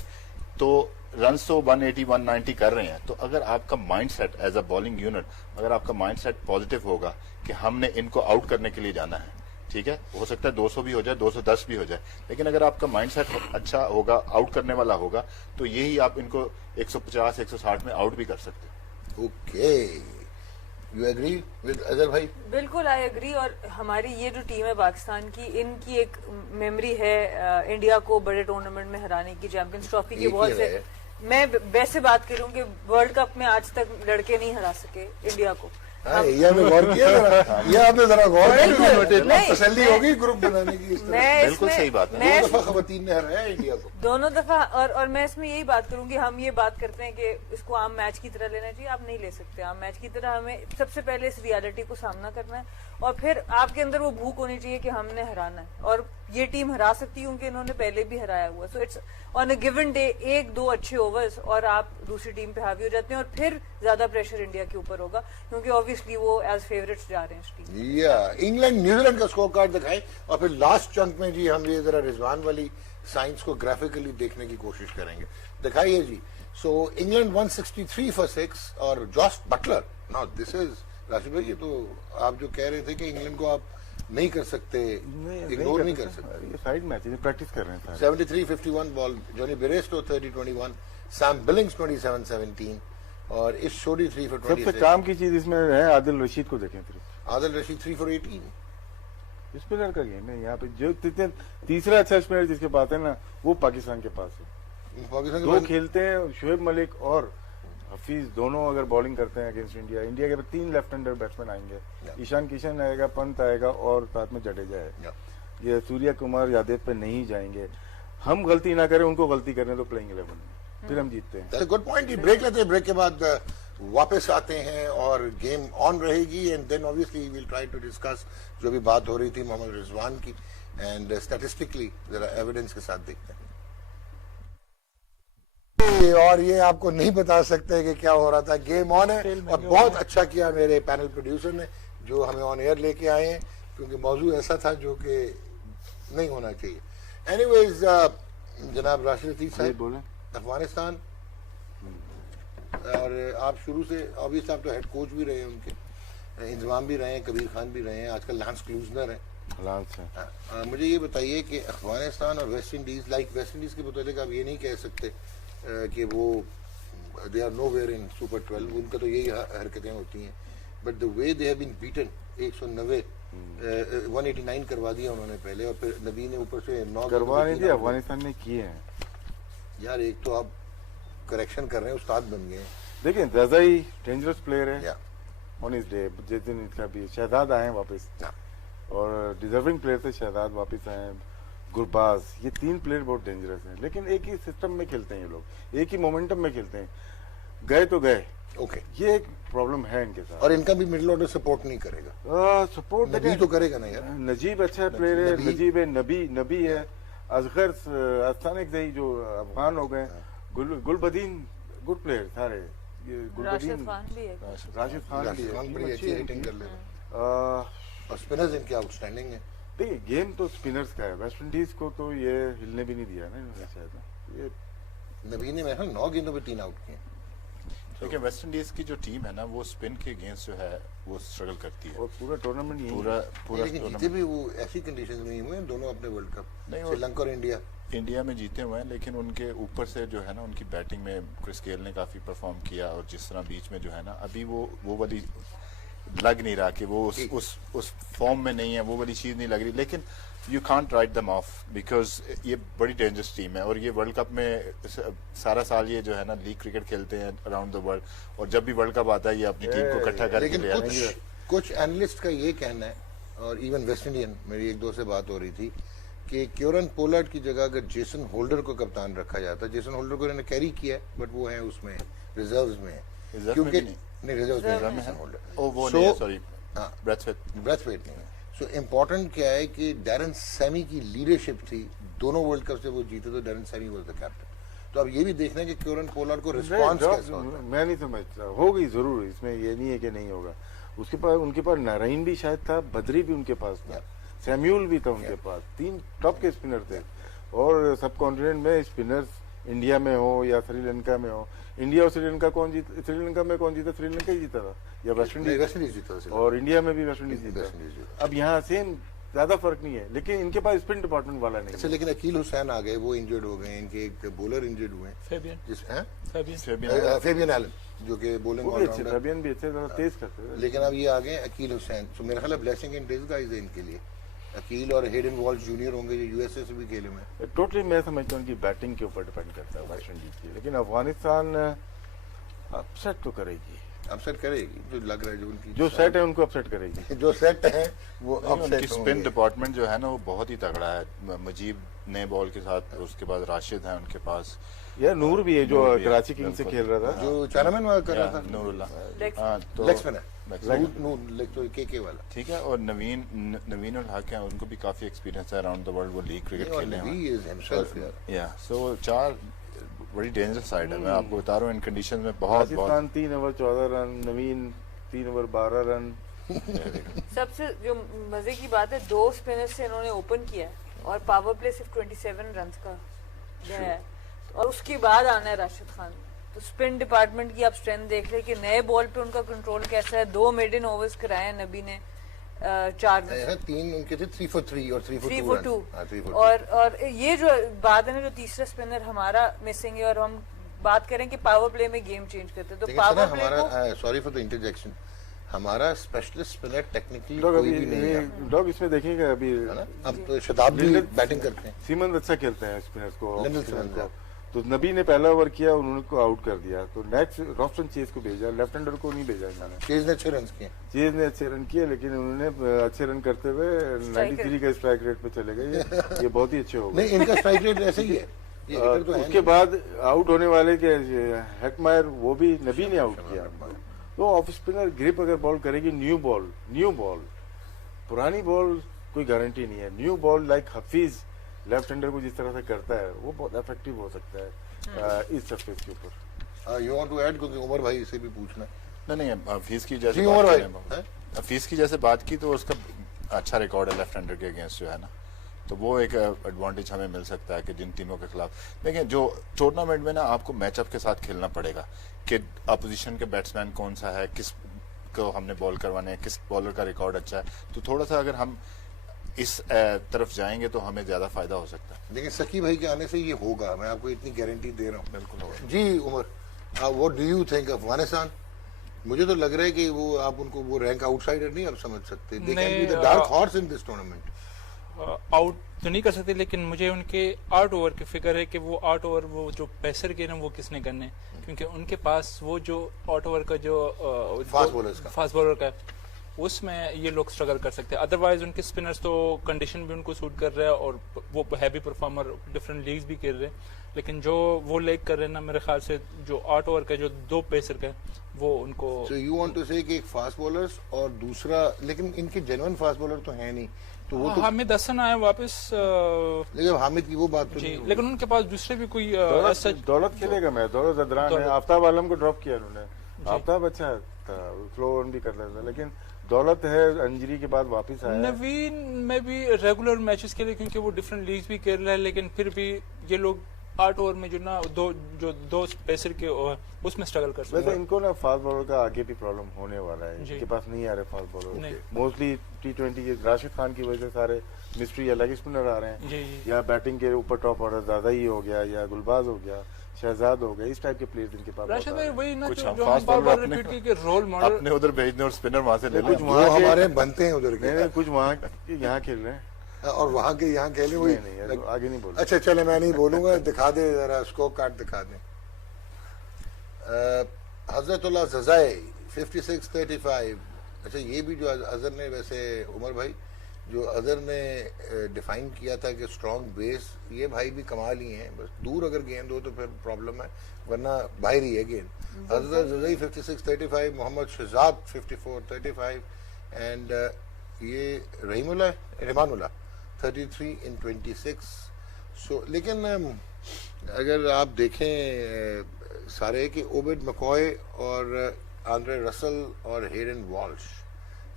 तो रन तो 180-190 कर रहे हैं, तो अगर आपका mindset as a bowling unit, अगर आपका माइंड सेट पॉजिटिव होगा कि हमने इनको आउट करने के लिए जाना है, ठीक है, हो सकता है 200 भी हो जाए, 210 भी हो जाए, लेकिन अगर आपका माइंडसेट अच्छा होगा, आउट करने वाला होगा, तो यही आप इनको 150-160 में आउट भी कर सकते हैं। Okay, you agree with Azhar भाई? बिल्कुल आई एग्री। और हमारी ये जो टीम है पाकिस्तान की, इनकी एक मेमोरी है इंडिया को बड़े टूर्नामेंट में हराने की, चैंपियंस ट्रॉफी के बहुत से। मैं वैसे बात करूं कि वर्ल्ड कप में आज तक लड़के नहीं हरा सके इंडिया को, ये आपने गौर किया जरा, ये आपने जरा गौर किया, नहीं, तसल्ली होगी ग्रुप बनाने की इस तरह। मैं बिल्कुल इसमें- सही बात है। मैं दो दफा खवातीन ने हराया इंडिया को। दोनों दफा और मैं इसमें यही बात करूंगी, हम ये बात करते हैं कि इसको आम मैच की तरह लेना चाहिए, आप नहीं ले सकते आम मैच की तरह। हमें सबसे पहले इस रियलिटी को सामना करना है और फिर आपके अंदर वो भूख होनी चाहिए कि हमने हराना है, और ये टीम हरा सकती है क्योंकि इन्होंने पहले भी हराया हुआ। So it's on a given day, एक दो अच्छे ओवर्स और आप दूसरी टीम पे हावी हो जाते हैं और फिर ज्यादा प्रेशर इंडिया के ऊपर होगा क्योंकि ऑब्वियसली वो एज फेवरेट्स जा रहे हैं इस टीम। या इंग्लैंड न्यूजीलैंड का स्कोर कार्ड दिखाएं और फिर लास्ट चंक में जी हम ये जरा रिजवान वाली साइंस को ग्राफिकली देखने की कोशिश करेंगे। दिखाइए जी। सो इंग्लैंड 163 फॉर 6 और Jos Buttler. Now this is Rashid भाई, ये तो आप जो कह रहे थे कि इंग्लैंड को आप नहीं कर सकते, इग्नोर नहीं कर सकते। ये साइड मैच है, प्रैक्टिस कर रहे हैं। 73-51 ball, Johnny Bairstow 30-21, Sam Billings 27-17 और इस 43 फॉर 26। सबसे काम की चीज इसमें है आदिल रशीद को देखें फिर। आदिल रशीद 3 फॉर 18। स्पिनर का गेम है यहाँ पे, जो तीसरा अच्छा स्पिनर जिसके पास है ना, वो पाकिस्तान के पास है। पाकिस्तान के दो पास खेलते हैं, शुएब मलिक और हफीज, दोनों अगर बॉलिंग करते हैं अगेंस्ट इंडिया, इंडिया के 3 लेफ्ट हैंडर बैट्समैन आएंगे। ईशान किशन आएगा, पंत आएगा और साथ में जडेजा है। ये सूर्या कुमार यादव पे नहीं जाएंगे। हम गलती ना करें, उनको गलती करें तो प्लेइंग 11 में फिर हम जीतते हैं। Good point. ब्रेक लेते हैं, ब्रेक के बाद वापस आते हैं और गेम ऑन रहेगी and then obviously will try to discuss जो भी बात हो रही थी मोहम्मद रिजवान की एंड स्टैटिस्टिकली जरा एविडेंस के साथ देखते हैं। और ये आपको नहीं बता सकते कि क्या हो रहा था। गेम ऑन है और बहुत अच्छा किया मेरे पैनल प्रोड्यूसर ने जो हमें ऑन एयर लेके आए हैं, क्योंकि मौजू ऐसा था जो कि नहीं होना चाहिए। एनीवेज जनाब राशिद अतीक साहब, बोले अफगानिस्तान, और आप शुरू से ऑब्वियसली आप तो हेड कोच भी रहे हैं, उनके इंतजाम भी रहे हैं, कबीर खान भी रहे हैं, आजकल लांस क्लूजनर है। मुझे ये बताइए कि अफगानिस्तान और West Indies, like West Indies के मुताबिक आप ये नहीं कह सकते कि वो they are nowhere in super 12, उनका तो यही हरकतें होती हैं, but the way they have been beaten 190 189 करवा दिया उन्होंने पहले, और फिर नबी ने ऊपर से 9 करवा नहीं थी, अफगानिस्तान ने किए हैं। यार एक तो आप करेक्शन कर रहे हैं, उस्ताद बन गए। देखिए रजाई डेंजरस प्लेयर है ऑन इस डे, जिस दिन इसका भी शहजाद आए वापस और डिजर्विंग प्लेयर थे, शहजाद वापस आए, गुरबाज, ये 3 प्लेयर बहुत डेंजरस हैं, लेकिन एक ही सिस्टम में खेलते हैं ये लोग, एक ही मोमेंटम में खेलते हैं, गए तो गए। ओके, ये एक प्रॉब्लम है इनके साथ। और इनका भी मिडिल ऑर्डर सपोर्ट नहीं करेगा। सपोर्ट नबी तो करेगा ना यार। नजीब अच्छा प्लेयर है, नजीब है, नबी है, असगर अस्तानिक जही जो अफगान हो गए, गुलबदीन गुड प्लेयर सारे, ये राशिद खान भी है, राशिद खान भी है, बड़ी अच्छी हिटिंग कर लेते हैं और स्पिनर्स इनके आउटस्टैंडिंग है। देखिए गेम तो स्पिनर्स का है, वेस्ट इंडीज को तो ये हिलने भी नहीं दिया ना इन्होंने शायद। ये नबी ने मेरे 9 गेंदों पे 3 आउट किए। देखिए वेस्ट इंडीज की जो टीम है ना, वो स्पिन के अगेंस्ट जो है वो स्ट्रगल करती है, और पूरा टूर्नामेंट यही पूरा लेकिन जीते भी वो ऐसी कंडीशन में ही हुए दोनों अपने वर्ल्ड कप, श्रीलंका और इंडिया में जीते हुए हैं, लेकिन उनके ऊपर से जो है ना, उनकी बैटिंग में क्रिस गेल ने काफी परफॉर्म किया, और जिस तरह बीच में जो है ना, अभी वो वाली लग नहीं रहा कि वो उस फॉर्म में नहीं है, वो वाली चीज नहीं लग रही, लेकिन you can't write them of because ये बड़ी डेंजरस टीम है, और ये वर्ल्ड कप में सारा साल ये जो है ना लीग क्रिकेट खेलते हैं अराउंड द वर्ल्ड, और जब भी वर्ल्ड कप आता है ये अपनी टीम को इकट्ठा करके ले आते हैं। कुछ एनालिस्ट का ये कहना है, और इवन वेस्ट इंडियन, मेरी एक दो से बात हो रही थी कि क्योरन पोलार्ड की जगह अगर जेसन होल्डर को कप्तान रखा जाता, जेसन होल्डर को इन्होंने कैरी किया है बट वो है उसमें रिजर्व्स में है, क्योंकि नहीं रिजर्व्स में जेसन होल्डर, ओ वो नहीं है, सॉरी ब्रेथवेट नहीं है। सो इम्पोर्टेंट क्या है कि डैरन सैमी की लीडरशिप थी, दोनों वर्ल्ड कप से वो जीते तो Darren Sami was the captain. तो अब ये भी देखना है कि क्योरन पोलार्ड को रिस्पांस कैसा होता है। मैं नहीं समझता, होगी जरूर, इसमें ये नहीं है कि नहीं होगा। उसके पास, उनके पास नारायण भी शायद था, बद्री भी उनके पास था, सैम्यूल भी था उनके पास, 3 टॉप के स्पिनर थे। और सब कॉन्टिनेंट में स्पिनर्स इंडिया में हो या श्रीलंका में हो, इंडिया और श्रीलंका श्रीलंका में कौन जीता? श्रीलंका ही जीता था, या वेस्ट इंडीज जीता, और इंडिया में भी वेस्ट इंडीज जीता। अब यहाँ सेम ज्यादा फर्क नहीं है, लेकिन इनके पास स्पिन डिपार्टमेंट वाला नहीं है। लेकिन अकील हुसैन आ गए, वो इंजर्ड हो गए, इनके एक बॉलर इंजर्ड हुए, फेबियन एलन जो कि बॉलिंग ऑलराउंडर, फेबियन भी अच्छे तेज करते हैं, लेकिन अब ये आ गए अकील हुसैन। तो मेरा ख्याल है ब्लेसिंग इन डिस्गाइज है इनके लिए। अकील और हेडन वॉल्श जूनियर होंगे जो यूएसए से भी खेले में। टोटली मैं समझता हूँ उनकी बैटिंग के ऊपर डिपेंड करता है वेस्ट इंडीज की, लेकिन अफगानिस्तान अपसेट तो करेगी, अपसेट करेगी, जो लग रहा है, जो उनकी जो सेट है उनको अपसेट करेगी। जो सेट है वो उनकी अपसेट स्पिन डिपार्टमेंट जो है ना वो बहुत ही तगड़ा है। मुजीब नए बॉल के साथ, उसके बाद राशिद है उनके पास, या नूर भी है जो नूर भी है, कराची किंग से बिल्कुल। खेल रहा था। जो चाइनामैन वाला कर रहा था, नूरुल्लाह। Legs- हाँ, तो लेग स्पिनर, Legs- लेग तो के वाला। ठीक है। और नवीन उल हक है, उनको भी काफी एक्सपीरियंस है अराउंड द वर्ल्ड, वो लीग क्रिकेट और खेले he is himself यार। या सो 4 बड़ी डेंजरस साइड है। मैं आपको बता रहा हूँ इन कंडीशन में बहुत पाकिस्तान 3 ओवर 14 रन, नवीन 3 ओवर 12 रन। सबसे जो मजे की बात है, 2 स्पिनर से इन्होंने ओपन किया है और पावर प्ले सिर्फ 27 रन का गया है, और उसके बाद आना है राशिद खान। तो स्पिन डिपार्टमेंट की आप स्ट्रेंथ देख रहे कि नए बॉल पे उनका कंट्रोल कैसा है। 2 मेडन ओवर्स कराए हैं नबी ने, 4 3 उनके थे 3 for 3 और 3 for 2 3 for 2। हाँ, 3 for 2। और ये जो बात है ना, जो तीसरा स्पिनर हमारा मिसिंग है, और हम बात करें कि पावर प्ले में गेम चेंज करते हैं, तो लेकिन सर पावर प्ले को हमारा, सॉरी फॉर द इंटरजेक्शन, हमारा स्पेशलिस्ट स्पिनर टेक्निकली डॉग कोई अभी भी नहीं है, डॉग इसमें देखेंगे अभी है ना। अब तो शताब भी बैटिंग करते हैं, सीमन अच्छा खेलते हैं स्पिनर्स को, लिंडल स्पिनर सिमंस, को। तो नबी ने पहला ओवर किया, उन्होंने को आउट कर दिया, तो नेक्स्ट रॉस्टन चेज को भेजा, लेफ्ट हैंडर को नहीं भेजा इन्होंने। चेज ने अच्छे रन किए। चेज ने अच्छे रन किए, लेकिन उन्होंने अच्छे रन करते हुए 93 के स्ट्राइक रेट पे चले गए। ये बहुत ही अच्छे हो गए। नहीं, इनका स्ट्राइक रेट ऐसे ही है, ये हिटर तो है उसके बाद आउट होने वाले के हेटमायर, वो भी नबी ने आउट किया। तो ऑफ स्पिनर ग्रिप अगर बॉल करेगी, न्यू बॉल, पुरानी बॉल कोई गारंटी नहीं है। New ball like Hafeez left hander को जिस तरह से करता है, वो बहुत इफेक्टिव हो सकता है इस सरफेस के ऊपर। यू वांट टू ऐड, क्योंकि उमर भाई से भी पूछना है। नहीं हफीज की जैसे जी, बात उमर भाई, करें, हैं? हफीज की जैसे बात की तो उसका अच्छा रिकॉर्ड है लेफ्ट हैंडर के अगेंस्ट जो है ना, तो वो एक एडवांटेज हमें मिल सकता है कि जिन टीमों के खिलाफ। देखिए जो टूर्नामेंट में ना आपको मैचअप के साथ खेलना पड़ेगा कि अपोजिशन के बैट्समैन कौन सा है, किस को हमने बॉल करवाने हैं, किस बॉलर का रिकॉर्ड अच्छा है। तो थोड़ा सा अगर हम इस तरफ जाएंगे तो हमें ज्यादा फायदा हो सकता है। लेकिन सकी भाई के आने से ये होगा, मैं आपको इतनी गारंटी दे रहा हूँ। बिल्कुल होगा। जी Umar, what do you think Afghanistan? मुझे तो लग रहा है कि वो आप उनको वो रैंक आउटसाइडर नहीं आप समझ सकते। They can be the dark horse in this tournament. Out तो नहीं कर सकते, लेकिन मुझे उनके 8 ओवर की फिक्र है कि वो 8 ओवर वो जो पेसर के ना वो किसने करने, क्योंकि उनके पास वो जो 8 ओवर का जो फास्ट बॉलर का है, उसमें ये लोग स्ट्रगल कर सकते हैं। अदरवाइज उनके स्पिनर्स तो कंडीशन भी उनको सूट कर रहा है और वो हैवी परफॉर्मर डिफरेंट लीग्स भी खेल रहे हैं, लेकिन जो वो लेग कर रहे हैं ना, मेरे ख्याल से जो 8 ओवर का जो 2 पेसर का वो उनको। सो यू वांट टू से कि एक फास्ट बॉलर्स और दूसरा, लेकिन इनके जेन्युइन फास्ट बॉलर तो है नहीं, तो वो तो हामिद हसन आए वापस, लेकिन हामिद की वो बात तो जी, नहीं होगी। लेकिन उनके पास दूसरे भी कोई दौलत खेलेगा मैच, दौलत जदरान है, आफ्ताब आलम को ड्रॉप किया उन्होंने। आफ्ताब अच्छा था, स्लो ऑन भी कर लेता, लेकिन दौलत है इंजरी के बाद वापस आया। नवीन में भी रेगुलर मैचेस के लिए, क्योंकि वो डिफरेंट लीग्स भी खेल रहा है, लेकिन फिर भी ये लोग 8 ओवर में जो ना दो पेसर के उसमें स्ट्रगल कर सकते वैसे हैं। इनको ना फास्ट बॉलर का आगे भी प्रॉब्लम होने वाला है, जी। इनके पास नहीं आ रहे फास्ट बॉलर नहीं। मोस्टली T20 के राशिद खान की वजह से सारे मिस्ट्री या लेग स्पिनर आ रहे हैं, जी, जी। या बैटिंग के ऊपर टॉप ऑर्डर ज्यादा ही हो गया, या गुलबाज हो गया, शहजाद हो गया, इस टाइप के प्लेयर्स इनके पास राशिद भाई वही ना कुछ जो हम जो हम fast बार बार bowler रिपीट की रोल मॉडल अपने उधर भेजने और स्पिनर वहां से ले कुछ लें। वहाँ वो के- हमारे बनते हैं उधर के, नहीं, कुछ वहाँ के यहाँ खेल रहे हैं। और वहाँ के यहाँ खेले वही। नहीं, यार, आगे नहीं बोल। अच्छा चले, मैं नहीं बोलूंगा, दिखा दे जरा स्कोर कार्ड दिखा दे। हजरतुल्लाह जज़ाए 56-35। अच्छा ये भी जो अजहर ने, वैसे उमर भाई जो अजहर ने डिफाइन किया था कि स्ट्रॉन्ग बेस, ये भाई भी कमाल ही हैं, बस दूर अगर गेंद हो तो फिर प्रॉब्लम है, वरना बाहर ही है गेंद। हजरत जज़ाई 56-35, मोहम्मद शहजाद 54-35 एंड ये रहमानुल्लाह 33-26। सो लेकिन अगर आप देखें सारे कि ओबेड मकॉय और आंद्रे रसल और हेरन वॉल्श,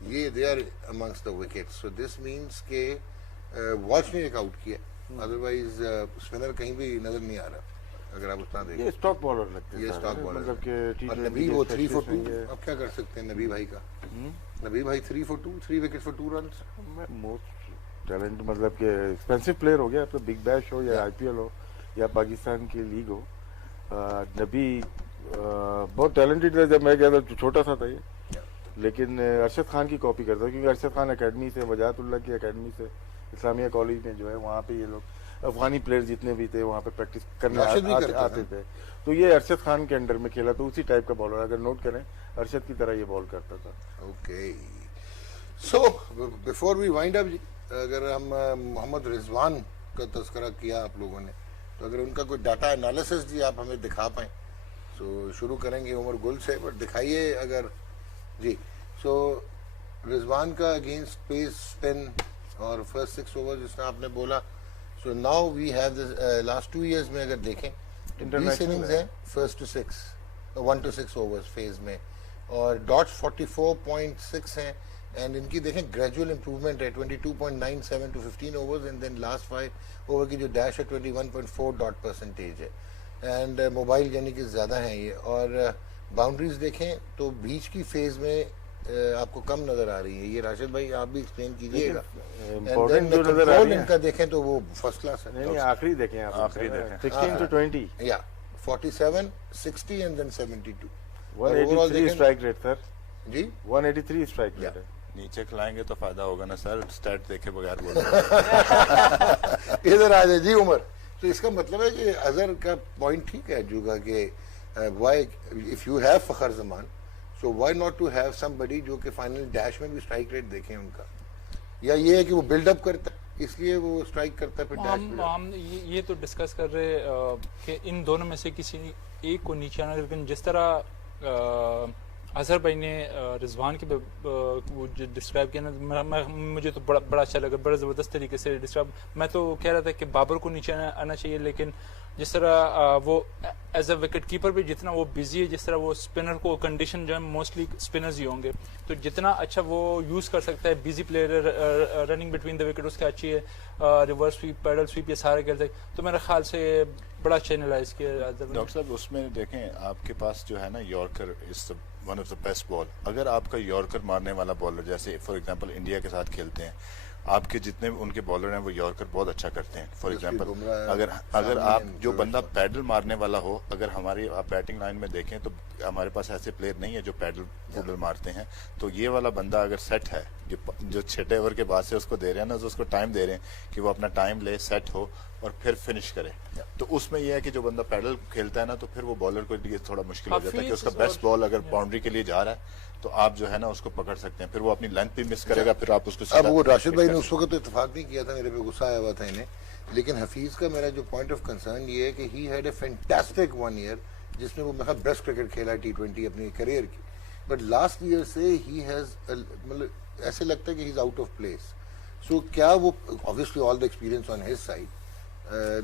ये they are amongst the wicket. So this means के वॉल्श ने एक आउट किया, अदरवाइज स्पिनर कहीं भी नजर नहीं आ रहा अगर आप उतना देखें। ये स्टॉक बॉलर लगते हैं ये सारे, स्टॉक बॉलर मतलब कि और T20 नबी के वो 3 for 2। specialist हैं ये। अब क्या कर सकते हैं नबी भाई का? नबी भाई 3 for 2, 3 wicket for 2 run. Most talent, मतलब कि एक्सपेंसिव प्लेयर हो गया, तो बिग बैश हो या IPL हो या पाकिस्तान की लीग हो। नबी बहुत टैलेंटेड है, जब मैं गया था छोटा सा था ये, लेकिन अरशद खान की कॉपी करता है, क्योंकि अरशद खान एकेडमी से, वजाहतुल्लाह की एकेडमी से, इस्लामिया कॉलेज में जो है वहाँ पे ये लोग अफगानी प्लेयर जितने भी थे वहां पे प्रैक्टिस करने राशिद भी करता आते थे। तो ये अरशद खान के अंडर में खेला, तो उसी टाइप का बॉलर, अगर नोट करें अरशद की तरह ये बॉल करता था। Okay, so before we wind up जी, अगर हम मोहम्मद रिजवान का तस्करा किया आप लोगों ने, तो अगर उनका कोई डाटा एनालिसिस जी आप हमें दिखा पाए, तो शुरू करेंगे उमर गुल से, बट दिखाइए अगर जी। सो रिजवान का अगेंस्ट पेस स्पिन और फर्स्ट 6 ओवर जिसने आपने बोला, so now we have last 2 years में अगर देखें 20 इनिंग्स है first to 6 1 to 6 overs phase में, और डॉट्स 44.6 हैं, एंड इनकी देखें ग्रेजुअल इंप्रूवमेंट है 22.97 to 15 overs, and then last 5 over की जो डैश है 21.4 डॉट परसेंटेज है, एंड मोबाइल यानी कि ज़्यादा है ये, और बाउंड्रीज देखें तो बीच की फेज में आपको कम नजर आ रही है। ये राशिद भाई आप भी एक्सप्लेन कीजिएगा। इम्पोर्टेंट जो नजर आ रही है इनका देखें तो वो फर्स्ट क्लास है। नहीं, आखिरी देखें आप, आखिरी देखें। 16 to 20 या 47, 60 and then 72। 183 strike rate sir जी, 183 स्ट्राइक रेट है। नीचे खिलाएंगे तो फायदा होगा ना सर, स्टैट देखे बगैर बोल इधर आ जाए जी उमर। तो इसका मतलब है कि अजहर का पॉइंट ठीक है जुगा के, why if you have Fakhar Zaman, so why not to have somebody जो कि फाइनल डैश में भी स्ट्राइक रेट देखें उनका, या ये है कि वो बिल्डअप करता है इसलिए वो स्ट्राइक करता है फिर डैश में। हम ये तो डिस्कस कर रहे कि इन दोनों में से किसी एक को नीचे आना, लेकिन जिस तरह अजहर भाई ने रिजवान के वो जो डिस्क्राइब किया ना, मुझे तो बड़ा अच्छा लगा, बड़ा ज़बरदस्त तरीके से डिस्क्राइब। मैं तो कह रहा था कि बाबर को नीचे आना चाहिए, लेकिन जिस तरह वो एज अ विकेट कीपर भी जितना वो बिजी है, जिस तरह वो स्पिनर को कंडीशन जो है मोस्टली स्पिनर्स ही होंगे, तो जितना अच्छा वो यूज़ कर सकता है, busy player running between the wicket उसके अच्छी है, रिवर्स स्वीप पैडल स्वीप ये सारे करते, तो मेरे ख्याल से बड़ा अच्छा एनालाइज किया। डॉक्टर साहब उसमें देखें आपके पास जो है ना yorker is one of the best ball. अगर आपका यॉर्कर मारने वाला बॉलर, जैसे फॉर एग्जांपल इंडिया के साथ खेलते हैं, आपके जितने भी उनके बॉलर हैं वो यॉर्कर बहुत अच्छा करते हैं। फॉर एग्जांपल अगर आप जो बंदा पैडल मारने वाला हो, अगर हमारी आप बैटिंग लाइन में देखें तो हमारे पास ऐसे प्लेयर नहीं है जो पैडल मारते हैं, तो ये वाला बंदा अगर सेट है, जो 6 ओवर के बाद से उसको दे रहे हैं ना, तो उसको टाइम दे रहे हैं कि वो अपना टाइम ले, सेट हो और फिर फिनिश करे, तो उसमें यह है कि जो बंदा पैडल खेलता है ना, तो फिर वो बॉलर को लिए थोड़ा मुश्किल हो जाता है कि उसका बेस्ट बॉल अगर बाउंड्री के लिए जा रहा है तो आप जो है ना उसको पकड़ सकते हैं, फिर वो अपनी लेंथ भी मिस करेगा, फिर आप उसको। अब वो राशिद भाई ने उस वक्त तो इत्तेफाक नहीं किया था, मेरे पे गुस्सा आया हुआ था इन्हें, लेकिन हफीज का मेरा जो पॉइंट ऑफ कंसर्न ये है कि he had a fantastic 1 year जिसमें वो मेरा बेस्ट क्रिकेट खेला T20 अपनी करियर की, बट लास्ट ईयर से ही हैज मतलब ऐसे लगता है कि he is out of place. So क्या वो obviously all the experience on his side,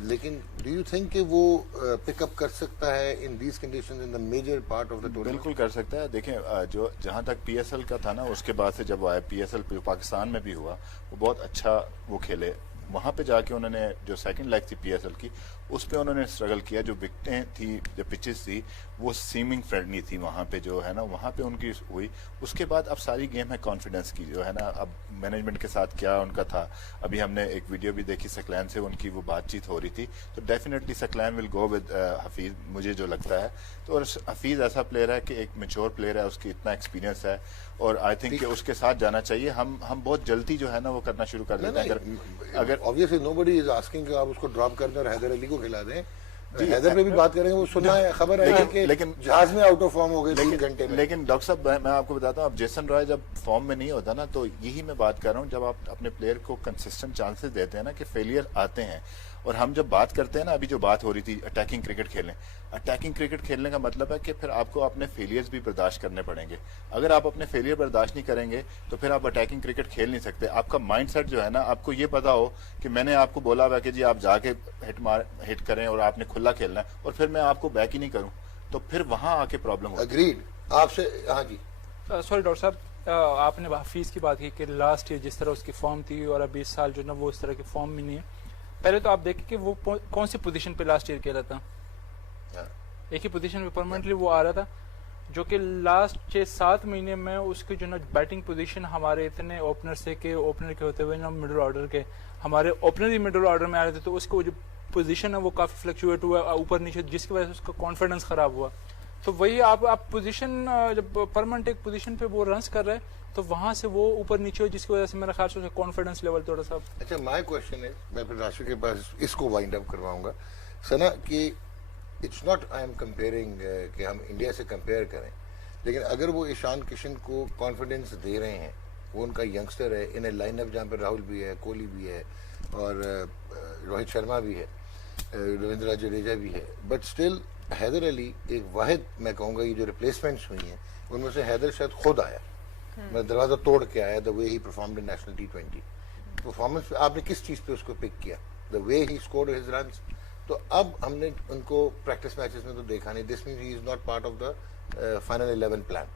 लेकिन डू यू थिंक कि वो पिकअप कर सकता है in these conditions in the major part of the tournament? बिल्कुल कर सकता है। देखें जो जहां तक PSL का था ना, उसके बाद से जब वो आया PSL पाकिस्तान में भी हुआ, वो बहुत अच्छा वो खेले। वहां पे जाके उन्होंने जो सेकंड लेग थी PSL की, उस पे उन्होंने स्ट्रगल किया। जो विकेटें थी, जो पिचेस थी, वो सीमिंग फ्रेंडली थी वहां पे, जो है ना वहां पे उनकी हुई। उसके बाद अब सारी गेम है कॉन्फिडेंस की, जो है ना अब मैनेजमेंट के साथ क्या उनका था। अभी हमने एक वीडियो भी देखी सकलैन से, उनकी वो बातचीत हो रही थी, तो definitely Saqlain will go with Hafeez, मुझे जो लगता है। तो और हफीज ऐसा प्लेयर है कि एक मेच्योर प्लेयर है, उसकी इतना एक्सपीरियंस है, और आई थिंक कि उसके साथ जाना चाहिए। हम बहुत जल्दी जो है ना वो करना शुरू कर देते हैं। अगर ऑब्वियसली नोबडी इज आस्किंग कि आप उसको ड्रॉप कर दें और हैदर अली को खिला दें। हैदर पे भी बात करेंगे, वो सुना है, खबर आई कि लेकिन जहाज में आउट ऑफ फॉर्म हो गए 3 घंटे में। लेकिन डॉक्टर साहब मैं आपको बताता हूँ, अब जेसन रॉय जब फॉर्म में नहीं होता ना, तो यही मैं बात कर रहा हूँ, जब आप अपने प्लेयर को कंसिस्टेंट चांसेस देते हैं ना कि फेलियर आते हैं। और हम जब बात करते हैं ना, अभी जो बात हो रही थी अटैकिंग क्रिकेट खेलने, अटैकिंग क्रिकेट खेलने का मतलब है कि फिर आपको अपने फेलियर्स भी बर्दाश्त करने पड़ेंगे। अगर आप अपने फेलियर बर्दाश्त नहीं करेंगे तो फिर आप अटैकिंग क्रिकेट खेल नहीं सकते। आपका माइंडसेट जो है ना, आपको ये पता हो कि मैंने आपको बोला हुआ कि जी आप जाके हिट करें और आपने खुला खेलना है, और फिर मैं आपको बैक ही नहीं करूं, तो फिर वहां आके प्रॉब्लम होगी। अग्रीड आपसे। हाँ जी, सॉरी डॉक्टर साहब, आपने हफीज की बात की कि लास्ट ईयर जिस तरह उसकी फॉर्म थी और अभी इस साल जो ना वो इस तरह की फॉर्म में नहीं है। पहले तो आप देखें कि वो कौन सी पोजीशन पे लास्ट ईयर खेला था। एक ही पोजीशन पे परमानेंटली वो आ रहा था, जो कि लास्ट 6-7 महीने में उसकी जो ना बैटिंग पोजीशन हमारे इतने ओपनर से के ओपनर के होते हुए ना मिडिल ऑर्डर के, हमारे ओपनर ही मिडिल ऑर्डर में आ रहे थे, तो उसको जो पोजीशन है वो काफी फ्लक्चुएट हुआ ऊपर नीचे, जिसकी वजह से उसका कॉन्फिडेंस खराब हुआ। तो वही आप पोजीशन जब परमानेंट एक पोजीशन पे वो रन्स कर रहे हैं, तो वहां से वो ऊपर नीचे हो, जिसकी वजह से मेरा ख्याल से कॉन्फिडेंस लेवल थोड़ा सा। अच्छा, माय क्वेश्चन है, मैं फिर राशि के पास इसको वाइंड अप करवाऊंगा सना कि it's not I am comparing कि हम इंडिया से कंपेयर करें, लेकिन अगर वो ईशान किशन को कॉन्फिडेंस दे रहे हैं, वो उनका यंगस्टर है इन ए लाइनअप जहाँ पर राहुल भी है, कोहली भी है और रोहित शर्मा भी है, रविंद्र जडेजा भी है, बट स्टिल हैदर अली एक वाहिद, मैं कहूँगा ये जो रिप्लेसमेंट्स हुई हैं उनमें से हैदर शायद खुद आया, मैं दरवाजा तोड़ के आया the way he performed in national T20 performance. आपने किस चीज़ पे उसको पिक किया? The way he scored his runs. तो अब हमने उनको प्रैक्टिस मैचेस में तो देखा नहीं, this means he is not part of the final 11 plan.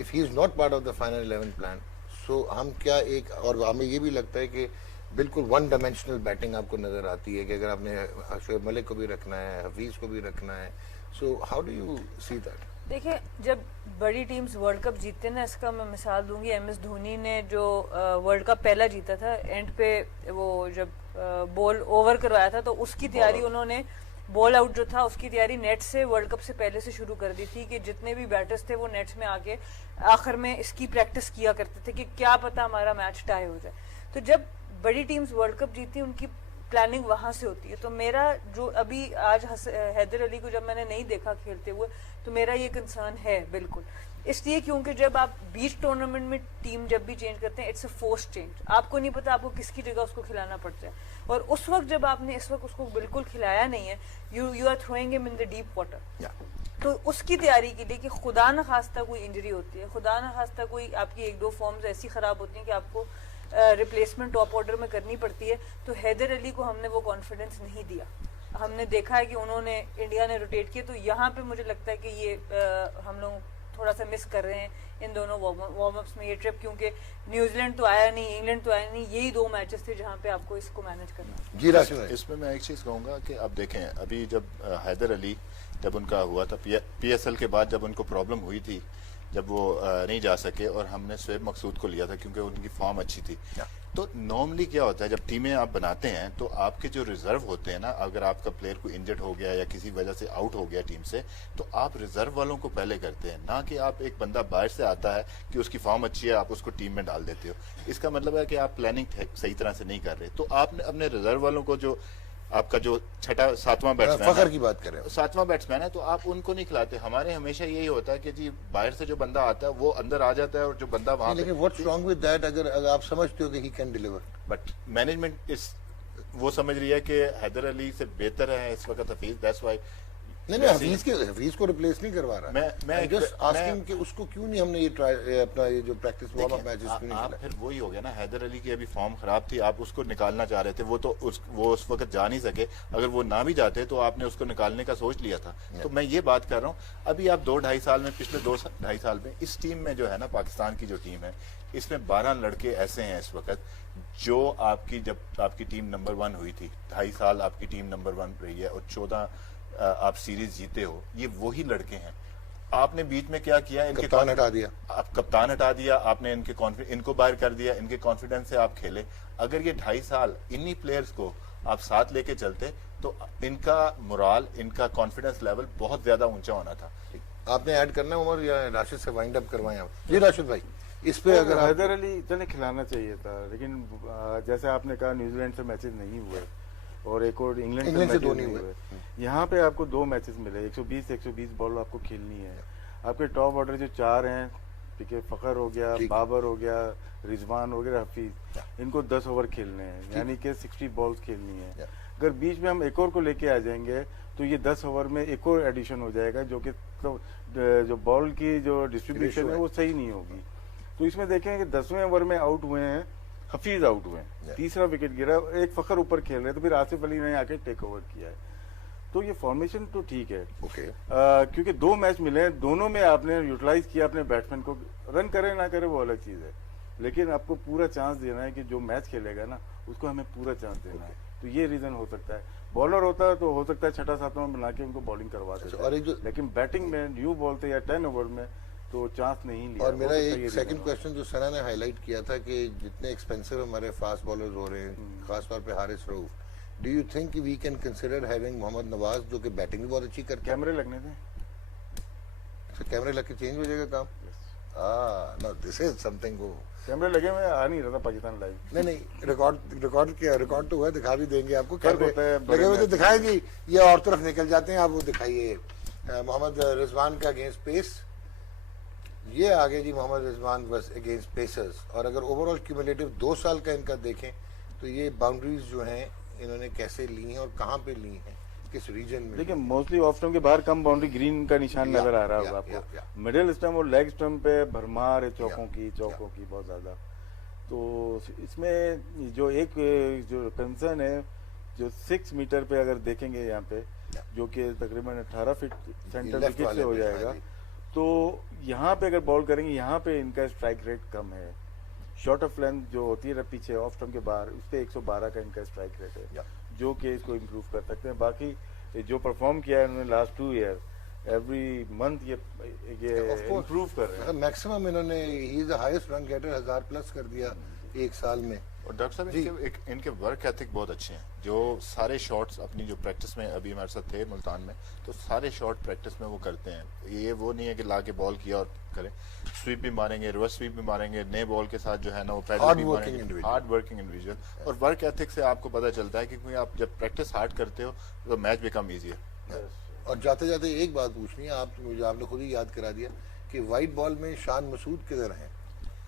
If he is not part of the final 11 plan, so हम क्या एक, और हमें ये भी लगता है कि बिल्कुल वन डायमेंशनल बैटिंग आपको नजर आती है कि अगर आपने शोएब मलिक को भी रखना है, हफीज को भी रखना है, so how do you see that? देखिए, जब बड़ी टीम्स वर्ल्ड कप जीतते हैं ना, इसका मैं मिसाल दूंगी, MS धोनी ने जो वर्ल्ड कप पहला जीता था, एंड पे वो जब बॉल ओवर करवाया था तो उसकी तैयारी उन्होंने, बॉल आउट जो था उसकी तैयारी नेट से वर्ल्ड कप से पहले से शुरू कर दी थी कि जितने भी बैटर्स थे वो नेट्स में आके आखिर में इसकी प्रैक्टिस किया करते थे कि क्या पता हमारा मैच टाई हो जाए। तो जब बड़ी टीम्स वर्ल्ड कप जीती उनकी प्लानिंग वहां से होती है। तो मेरा जो अभी आज हैदर अली को जब मैंने नहीं देखा खेलते हुए तो मेरा ये कंसर्न है बिल्कुल, इसलिए क्योंकि जब आप बीच टूर्नामेंट में टीम जब भी चेंज करते हैं इट्स अ फोर्स चेंज, आपको नहीं पता आपको किसकी जगह उसको खिलाना पड़ता है, और उस वक्त जब आपने इस वक्त उसको बिल्कुल खिलाया नहीं है, you are throwing him in the deep water. तो उसकी तैयारी के लिए कि खुदा न खास्ता कोई इंजरी होती है, खुदा न खास्ता कोई आपकी एक दो फॉर्म्स ऐसी खराब होती हैं कि आपको रिप्लेसमेंट टॉप ऑर्डर में करनी पड़ती है, तो हैदर अली को हमने वो कॉन्फिडेंस नहीं दिया। हमने देखा है कि उन्होंने, इंडिया ने रोटेट किया, तो यहाँ पे मुझे लगता है कि ये हम लोग थोड़ा सा मिस कर रहे हैं इन दोनों वार्म अप्स में ये ट्रिप, क्योंकि न्यूजीलैंड तो आया नहीं, इंग्लैंड तो आया नहीं, यही दो मैचेस थे जहाँ पे आपको इसको मैनेज करना। जी राशि, इसमें मैं एक चीज कहूंगा कि अब देखें, अभी जब हैदर अली जब उनका हुआ था PSL के बाद, जब उनको प्रॉब्लम हुई थी, जब वो नहीं जा सके और हमने शोएब मकसूद को लिया था क्योंकि उनकी फॉर्म अच्छी थी। तो नॉर्मली क्या होता है, जब टीमें आप बनाते हैं तो आपके जो रिजर्व होते हैं ना, अगर आपका प्लेयर को इंजर्ड हो गया या किसी वजह से आउट हो गया टीम से, तो आप रिजर्व वालों को पहले करते हैं, ना कि आप एक बंदा बाहर से आता है कि उसकी फॉर्म अच्छी है आप उसको टीम में डाल देते हो। इसका मतलब है कि आप प्लानिंग सही तरह से नहीं कर रहे। तो आपने अपने रिजर्व वालों को, जो आपका जो छठा सातवां बैट्समैन, फखर की बात करें, सातवां बैट्समैन है, तो आप उनको नहीं खिलाते। हमारे हमेशा यही होता है कि जी बाहर से जो बंदा आता है वो अंदर आ जाता है और जो बंदा वहां, लेकिन व्हाट्स रॉन्ग विद दैट? अगर आप समझते हो कि he can deliver, but management इस वो समझ रही है कि हैदर अली से बेहतर है इस वक्त हफीज, दैट्स व्हाई। नहीं, हफीज को रिप्लेस नहीं करवा रहा। मैं जस्ट आस्किंग कि उसको क्यों नहीं हमने ये ट्राई, अपना ये जो प्रैक्टिस वार्म अप मैचेस क्यों नहीं खेला? फिर वही हो गया ना, हैदर अली की अभी फॉर्म खराब थी, आप उसको निकालना चाह रहे थे, वो तो वो उस वक्त जा नहीं सके। अगर वो ना भी जाते तो आपने उसको निकालने का सोच लिया था। तो मैं ये बात कर रहा हूँ, अभी आप 2-2.5 साल में, पिछले 2-2.5 साल में इस टीम में जो है ना, पाकिस्तान की जो टीम है, इसमें 12 लड़के ऐसे हैं इस वक्त जो आपकी, जब आपकी टीम नंबर 1 हुई थी, 2.5 साल आपकी टीम नंबर 1 रही है और 14 आप सीरीज जीते हो, ये वही लड़के हैं। आपने बीच में क्या किया? इनके कप्तान हटा दिया, आप कप्तान हटा दिया, आपने इनको बाहर कर दिया, इनके कॉन्फिडेंस से आप खेले। अगर ये 2.5 साल इन्हीं प्लेयर्स को आप साथ लेके चलते तो इनका मोराल, इनका कॉन्फिडेंस लेवल बहुत ज्यादा ऊंचा होना था। आपने ऐड करना उमर या राशिद से वाइंड अप करवाएं आप? जी राशिद भाई, इस पे अगर हैदर अली चले खिलाना चाहिए था, लेकिन जैसे आपने कहा न्यूजीलैंड से मैचेस नहीं हुए और एक और इंग्लैंड से 2 नहीं हुए। यहाँ पे आपको 2 मैचेस मिले, 120 बॉल आपको खेलनी है। आपके टॉप ऑर्डर जो 4 हैं, ठीक है, फखर हो गया, बाबर हो गया, रिजवान हो गया, हफीज, इनको 10 ओवर खेलने हैं, यानी कि 60 बॉल्स खेलनी है। अगर बीच में हम एक और को लेके आ जाएंगे तो ये 10 ओवर में एक और एडिशन हो जाएगा, जो कि तो जो बॉल की जो डिस्ट्रीब्यूशन है वो सही नहीं होगी। तो इसमें देखें कि 10वें ओवर में आउट हुए हैं, हफीज आउट हुए हैं, तीसरा विकेट गिरा, एक फखर ऊपर खेल रहे, तो फिर आसिफ अली ने आके टेक ओवर किया है। तो ये फॉर्मेशन तो ठीक है, क्योंकि 2 मैच मिले हैं, दोनों में आपने यूटिलाइज किया अपने बैट्समैन को, रन करे ना करे वो अलग चीज है, लेकिन आपको पूरा चांस देना है कि जो मैच खेलेगा ना उसको हमें पूरा चांस देना है। तो ये रीजन हो सकता है। बॉलर होता है तो हो सकता है 6-7 बना के उनको बॉलिंग करवा देते, लेकिन बैटिंग में न्यू बॉल थे या 10 ओवर में तो चांस नहीं लिया। और मेरा एक सेकंड क्वेश्चन जो सना ने हाईलाइट किया था कि जितने एक्सपेंसिव हमारे फास्ट बॉलर्स हो रहे हैं, खासतौर पे Haris Rauf, do you think we can consider having Mohammad Nawaz जो कि बैटिंग भी बहुत अच्छी करते हैं? कैमरे लगने थे, कैमरे लग के चेंज हो जाएगा काम। नो दिस इज समथिंग वो कैमरे लगे हुए आ नहीं रहा था पाकिस्तान लाइव। नहीं रिकॉर्ड तो हुआ, दिखा भी देंगे आपको। फर्क होता है, लगे हुए तो दिखाएंगे, ये और तरफ निकल जाते हैं। आप वो दिखाइए मोहम्मद रिजवान का अगेंस्ट पेस, ये आगे जी मोहम्मद रिजवान बस अगेंस्ट पेसर्स। और अगर ओवरऑल क्यूमुलेटिव 2 साल का इनका देखें तो ये बाउंड्रीज जो हैं इन्होंने कैसे ली हैं और कहाँ पे ली हैं, किस रीजन में। देखिए मोस्टली ऑफ स्टंप के बाहर कम बाउंड्री ग्रीन का निशान नजर आ रहा होगा आपको। मिडिल स्टंप और लेग स्टंप पे भरमार है चौकों की बहुत ज्यादा। तो इसमें जो एक जो कंसर्न है, जो 6 मीटर पे अगर देखेंगे यहाँ पे, जो कि तकरीबन 18 फीट सेंटर विकेट से हो जाएगा, तो यहाँ पे अगर बॉल करेंगे, यहाँ पे इनका स्ट्राइक रेट कम है। शॉर्ट ऑफ लेंथ जो होती है पीछे ऑफ स्टंप के बाहर, उस पर 112 का इनका स्ट्राइक रेट है, जो कि इसको इम्प्रूव कर सकते हैं। बाकी जो परफॉर्म किया है उन्होंने लास्ट 2 ईयर, एवरी मंथ ये इम्प्रूव कर रहे हैं। मैक्सिमम इन्होंने ही is the highest run getter, 1000 plus कर दिया एक साल में। और डॉक्टर साहब इनके वर्क एथिक बहुत अच्छे हैं। जो सारे शॉट्स अपनी जो प्रैक्टिस में, अभी हमारे साथ थे मुल्तान में, तो सारे शॉट प्रैक्टिस में वो करते हैं। ये वो नहीं है कि लाके बॉल किया और करें, स्वीप भी मारेंगे, रिवर्स स्वीप भी मारेंगे, नए बॉल के साथ जो है ना वो पैडल भी मारेंगे। Hard working individual. और वर्क एथिक से आपको पता चलता है कि क्योंकि आप जब प्रैक्टिस हार्ड करते हो तो मैच बिकम ईजियर। और जाते जाते एक बात पूछनी है, आपने खुद ही याद करा दिया कि वाइट बॉल में शान मसूद किधर हैं?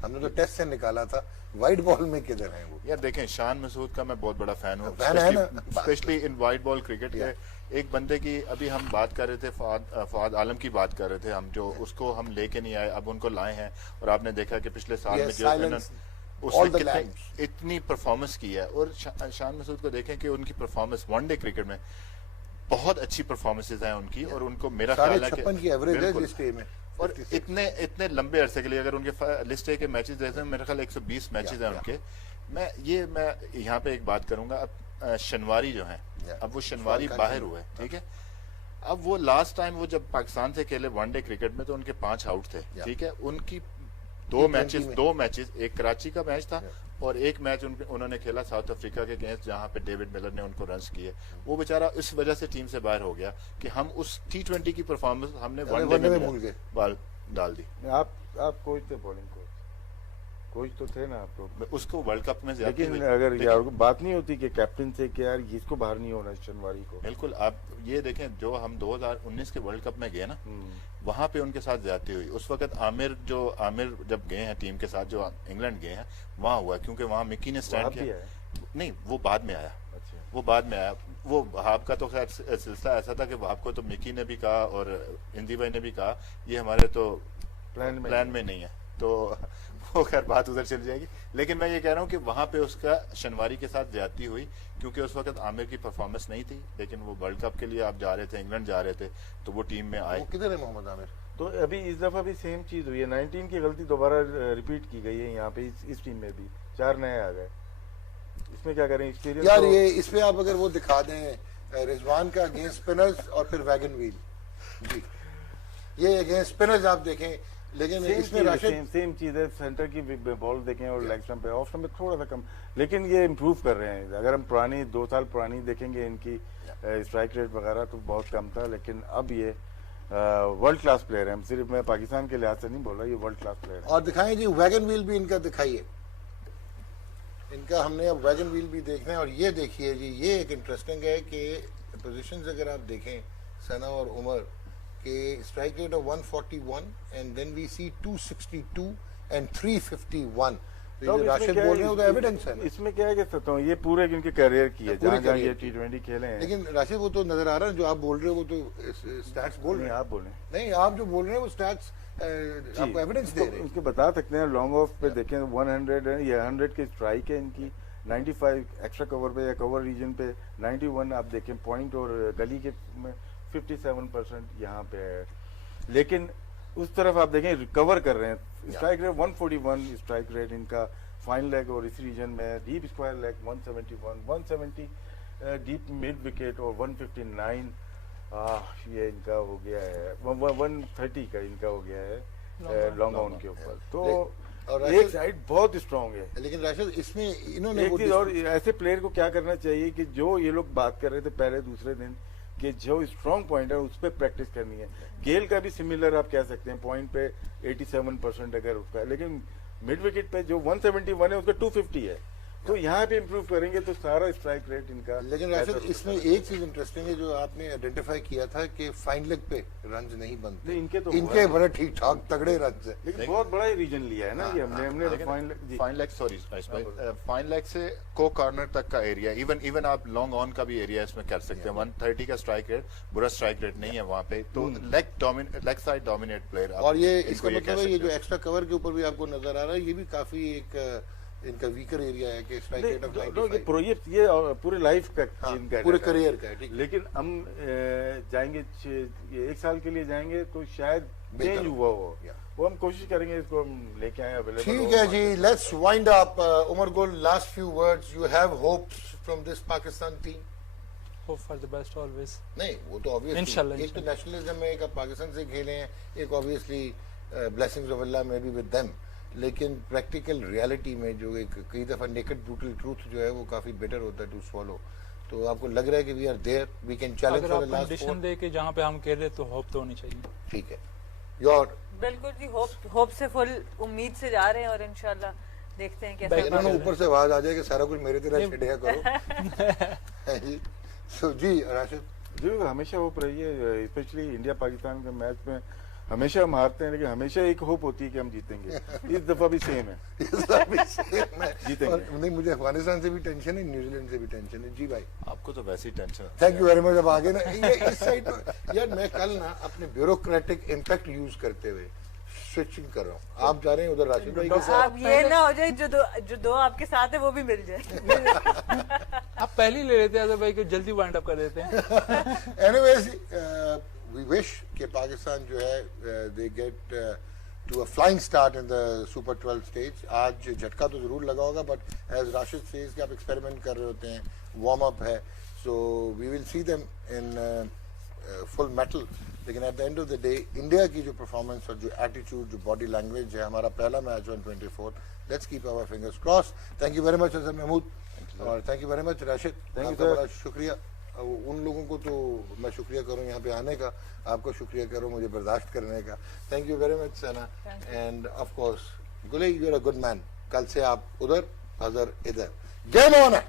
हमने तो टेस्ट से निकाला था, वाइट बॉल में किधर हैं वो? यार देखें, शान मसूद का मैं बहुत बड़ा फैन हूँ, specially in white ball cricket के। एक बंदे की अभी हम बात कर रहे थे, फवाद आलम की बात कर रहे थे हम, जो उसको हम लेके नहीं आए, अब उनको लाए हैं। और आपने देखा कि पिछले साल में जो उसने इतनी परफॉर्मेंस की है। और शान मसूद को देखें कि उनकी परफॉर्मेंस वनडे क्रिकेट में बहुत अच्छी परफॉर्मेंसेज हैं उनकी। और उनको मेरा ख्याल है कि और इतने लंबे अरसे के लिए अगर उनके लिस्ट ए के मैचेस जैसे मेरे ख्याल 120 मैचेस हैं उनके। मैं यहाँ पे एक बात करूंगा, अब शनवारी जो है, अब वो शनवारी बाहर हुए, ठीक है। अब वो लास्ट टाइम वो जब पाकिस्तान से खेले वनडे क्रिकेट में तो उनके 5 आउट थे, ठीक है। उनकी 2 मैचेस, एक कराची का मैच था और एक मैच उन्होंने खेला साउथ अफ्रीका के अगेंस्ट, जहां पे डेविड मिलर ने उनको रन्स किए। वो बेचारा इस वजह से टीम से बाहर हो गया कि हम उस T20 की परफॉर्मेंस हमने वनडे में भूल गए, बाल डाल दी। आप कोच थे, बॉलिंग कोच तो थे ना आप लोग, उसको वर्ल्ड कप में। लेकिन अगर यार बात नहीं होती कि कैप्टन से कि यार इसको बाहर नहीं होना शनवारी को। बिल्कुल, आप ये देखें, जो हम 2019 के वर्ल्ड कप में गए ना, वहां पे उनके साथ ज्यादती हुई। उस वक्त आमिर जब गए हैं टीम के साथ, जो इंग्लैंड गए हैं, वहां हुआ, क्योंकि वहां मिकी ने स्टैंड किया। नहीं, वो बाद में आया। अच्छा। वो बाद में आया। वो वहाब का तो खैर सिलसिला ऐसा था कि वहाब को तो मिकी ने भी कहा और इंदी भाई ने भी कहा, ये हमारे तो प्लान में नहीं है, तो वो खैर बात उधर चल जाएगी। लेकिन मैं ये कह रहा हूँ कि वहां पे उसका शनवारी के साथ ज्यादती हुई, क्योंकि उस वक्त आमिर की परफॉर्मेंस नहीं थी। लेकिन वो वर्ल्ड कप के लिए आप जा रहे थे, इंग्लैंड जा रहे थे, तो वो टीम में आए। किधर है मोहम्मद आमिर? तो अभी इस दफा भी सेम चीज हुई है, 19 की गलती दोबारा रिपीट की गई है यहाँ पे। इस टीम में भी 4 नए आ गए। इसमें क्या करें एक्सपीरियंस यार? ये इसमें आप अगर वो दिखा दें रिजवान का अगेंस्ट स्पिनर्स और फिर वैगन व्हील जी, ये अगेंस्ट स्पिनर्स आप देखें। लेकिन इसमें राशिद सेम चीज है, सेंटर की बॉल देखें और लेग स्टंप पे, ऑफ स्टंप पे थोड़ा सा कम, लेकिन ये इम्प्रूव कर रहे हैं। अगर हम पुरानी 2 साल पुरानी देखेंगे इनकी स्ट्राइक रेट वगैरह तो बहुत कम था, लेकिन अब ये वर्ल्ड क्लास प्लेयर है। सिर्फ मैं पाकिस्तान के लिहाज से नहीं बोल रहा, ये वर्ल्ड क्लास प्लेयर है। और दिखाएं जी वैगन व्हील भी इनका दिखाइए, इनका हमने अब वैगन व्हील भी देखना है। और ये देखिए जी, ये एक इंटरेस्टिंग है कि पोजीशंस अगर आप देखें सना और उमर के, strike rate of 141 and then we see 262 and 351। तो राशिद बोल रहे हो तो एविडेंस है। इसमें क्या है कि सतो ये पूरे इनके करियर की है, जहाँ ये T20 खेले हैं। लेकिन राशिद वो तो नजर आ रहा है, जो आप बोल रहे हो वो तो स्टैट्स बोल रहे हैं। आप बोले नहीं, आप जो बोल रहे हैं वो स्टैट्स आपको एविडेंस दे रहे हैं। उसके बता सकते हैं। लॉन्ग ऑफ पे देखें 100 है, ये 100 के स्ट्राइक है इनकी, 95 एक्स्ट्रा कवर पे या कवर रीजन पे 91 आप देखें पॉइंट, और गली के 57% यहाँ पे है। लेकिन उस तरफ आप देखें रिकवर कर रहे हैं। स्ट्राइक रेट 141 स्ट्राइक रेट इनका फाइन लेग, और इस रीजन में deep square leg 171, 170 deep mid wicket और 159 ये इनका हो गया है, 130 का इनका हो गया है लॉन्ग ऑन के ऊपर। तो एक साइड बहुत स्ट्रांग है। लेकिन राशिद इसमें इन्होंने एक चीज और, ऐसे प्लेयर को क्या करना चाहिए कि जो ये लोग बात कर रहे थे पहले दूसरे दिन कि जो स्ट्रॉन्ग पॉइंट है उस पर प्रैक्टिस करनी है। गेल का भी सिमिलर आप कह सकते हैं, पॉइंट पे 87% अगर उसका है, लेकिन मिड विकेट पे जो 171 है उसका 250 है, तो यहाँ पे इम्प्रूव करेंगे तो सारा स्ट्राइक रेट इनका। लेकिन राशिद, इसमें एक चीज इंटरेस्टिंग है जो आपने आइडेंटिफाई किया था कि फाइन लेग पे रन नहीं बनते, नहीं, इनके तो इनके बड़े ठीक ठाक तगड़े रन है। लेकिन बहुत बड़ा ही रीजन लिया है ना ये हमने फाइन लेग से को कॉर्नर तक का एरिया, इवन आप लॉन्ग ऑन का भी एरिया इसमें कर सकते हैं। 130 का स्ट्राइक रेट बुरा स्ट्राइक रेट नहीं है वहाँ पे, तो लेग साइड डोमिनेट प्लेयर। और ये इसका मतलब है ये जो एक्स्ट्रा कवर के ऊपर भी आपको नजर आ रहा है, ये भी काफी एक इनका वीकर एरिया है कि स्ट्राइक रेट ऑफ 95 ये पूरे लाइफ का इनका पूरे करियर का है, ठीक। लेकिन हम जाएंगे 1 साल के लिए जाएंगे तो शायद चेंज हुआ हो, वो हम कोशिश करेंगे इसको हम लेके आए अवेलेबल। ठीक है जी, let's wind up. Umar Gul, last few words, you have hopes from this Pakistan team? Hope for the best always. नहीं, वो तो ऑब्वियसली इंशाल्लाह, एक तो नेशनलिज्म में, एक आप पाकिस्तान से खेले हैं, एक obviously blessings of Allah may be with them, लेकिन प्रैक्टिकल रियलिटी में जो एक कई दफा नेकेड ब्रूटल ट्रूथ जो है वो काफी बेटर होता है टू स्वॉलो। तो आपको लग रहा है कि we are there, we can challenge अगर फॉर आप द लास्ट कंडीशन दे के जहाँ पे हम खेल रहे तो होप तो होनी चाहिए। ठीक है, योर बिल्कुल जी, होप से फुल उम्मीद से जा रहे हैं और इंशाल्लाह देखते हैं कैसा इन्होंने ऊपर से आवाज आ जाए कि सारा कुछ मेरे तरह छेड़िया करो। जी, सो जी राशिद जी, हमेशा होप रही है, स्पेशली इंडिया पाकिस्तान के मैच में हमेशा हम हारते हैं, लेकिन हमेशा एक होप होती है कि हम जीतेंगे। इस दफा भी सेम है, जीतेंगे। और नहीं, मुझे अफगानिस्तान से भी टेंशन है, न्यूजीलैंड से भी टेंशन है। जी भाई, आपको तो वैसी tension. Thank you very much. अब आगे ना ये इस साइड यार, मैं कल ना अपने ब्यूरोक्रेटिक इम्पैक्ट यूज करते हुए स्विचिंग कर रहा हूँ। आप जा रहे हैं उधर राशिद भाई के साथ, आप ये ना हो जाए जो दो आपके साथ है वो भी मिल जाए। आप पहले ही ले लेते हैं भाई को, जल्दी वाइंड अप कर देते हैं। एनीवेज we wish कि पाकिस्तान जो है they get to a flying start in the Super 12 stage। आज झटका तो जरूर लगा होगा, but as Rashid says कि आप एक्सपेरिमेंट कर रहे होते हैं, वार्म अप है, so we will see them in full metal। लेकिन at the end of the day India की जो परफॉर्मेंस और जो एटीट्यूड, जो बॉडी लैंग्वेज है, हमारा पहला match 124, let's keep our fingers crossed। Thank you very much Hasan Mahmood, और thank you very much Rashid. Thank you, आपका sir। बड़ा शुक्रिया। उन लोगों को तो मैं शुक्रिया करूं यहाँ पे आने का, आपको शुक्रिया करूं मुझे बर्दाश्त करने का। Thank you very much Sana, and of course Gule, you are a good man. कल से आप उधर, अजहर इधर। गेम ऑन है।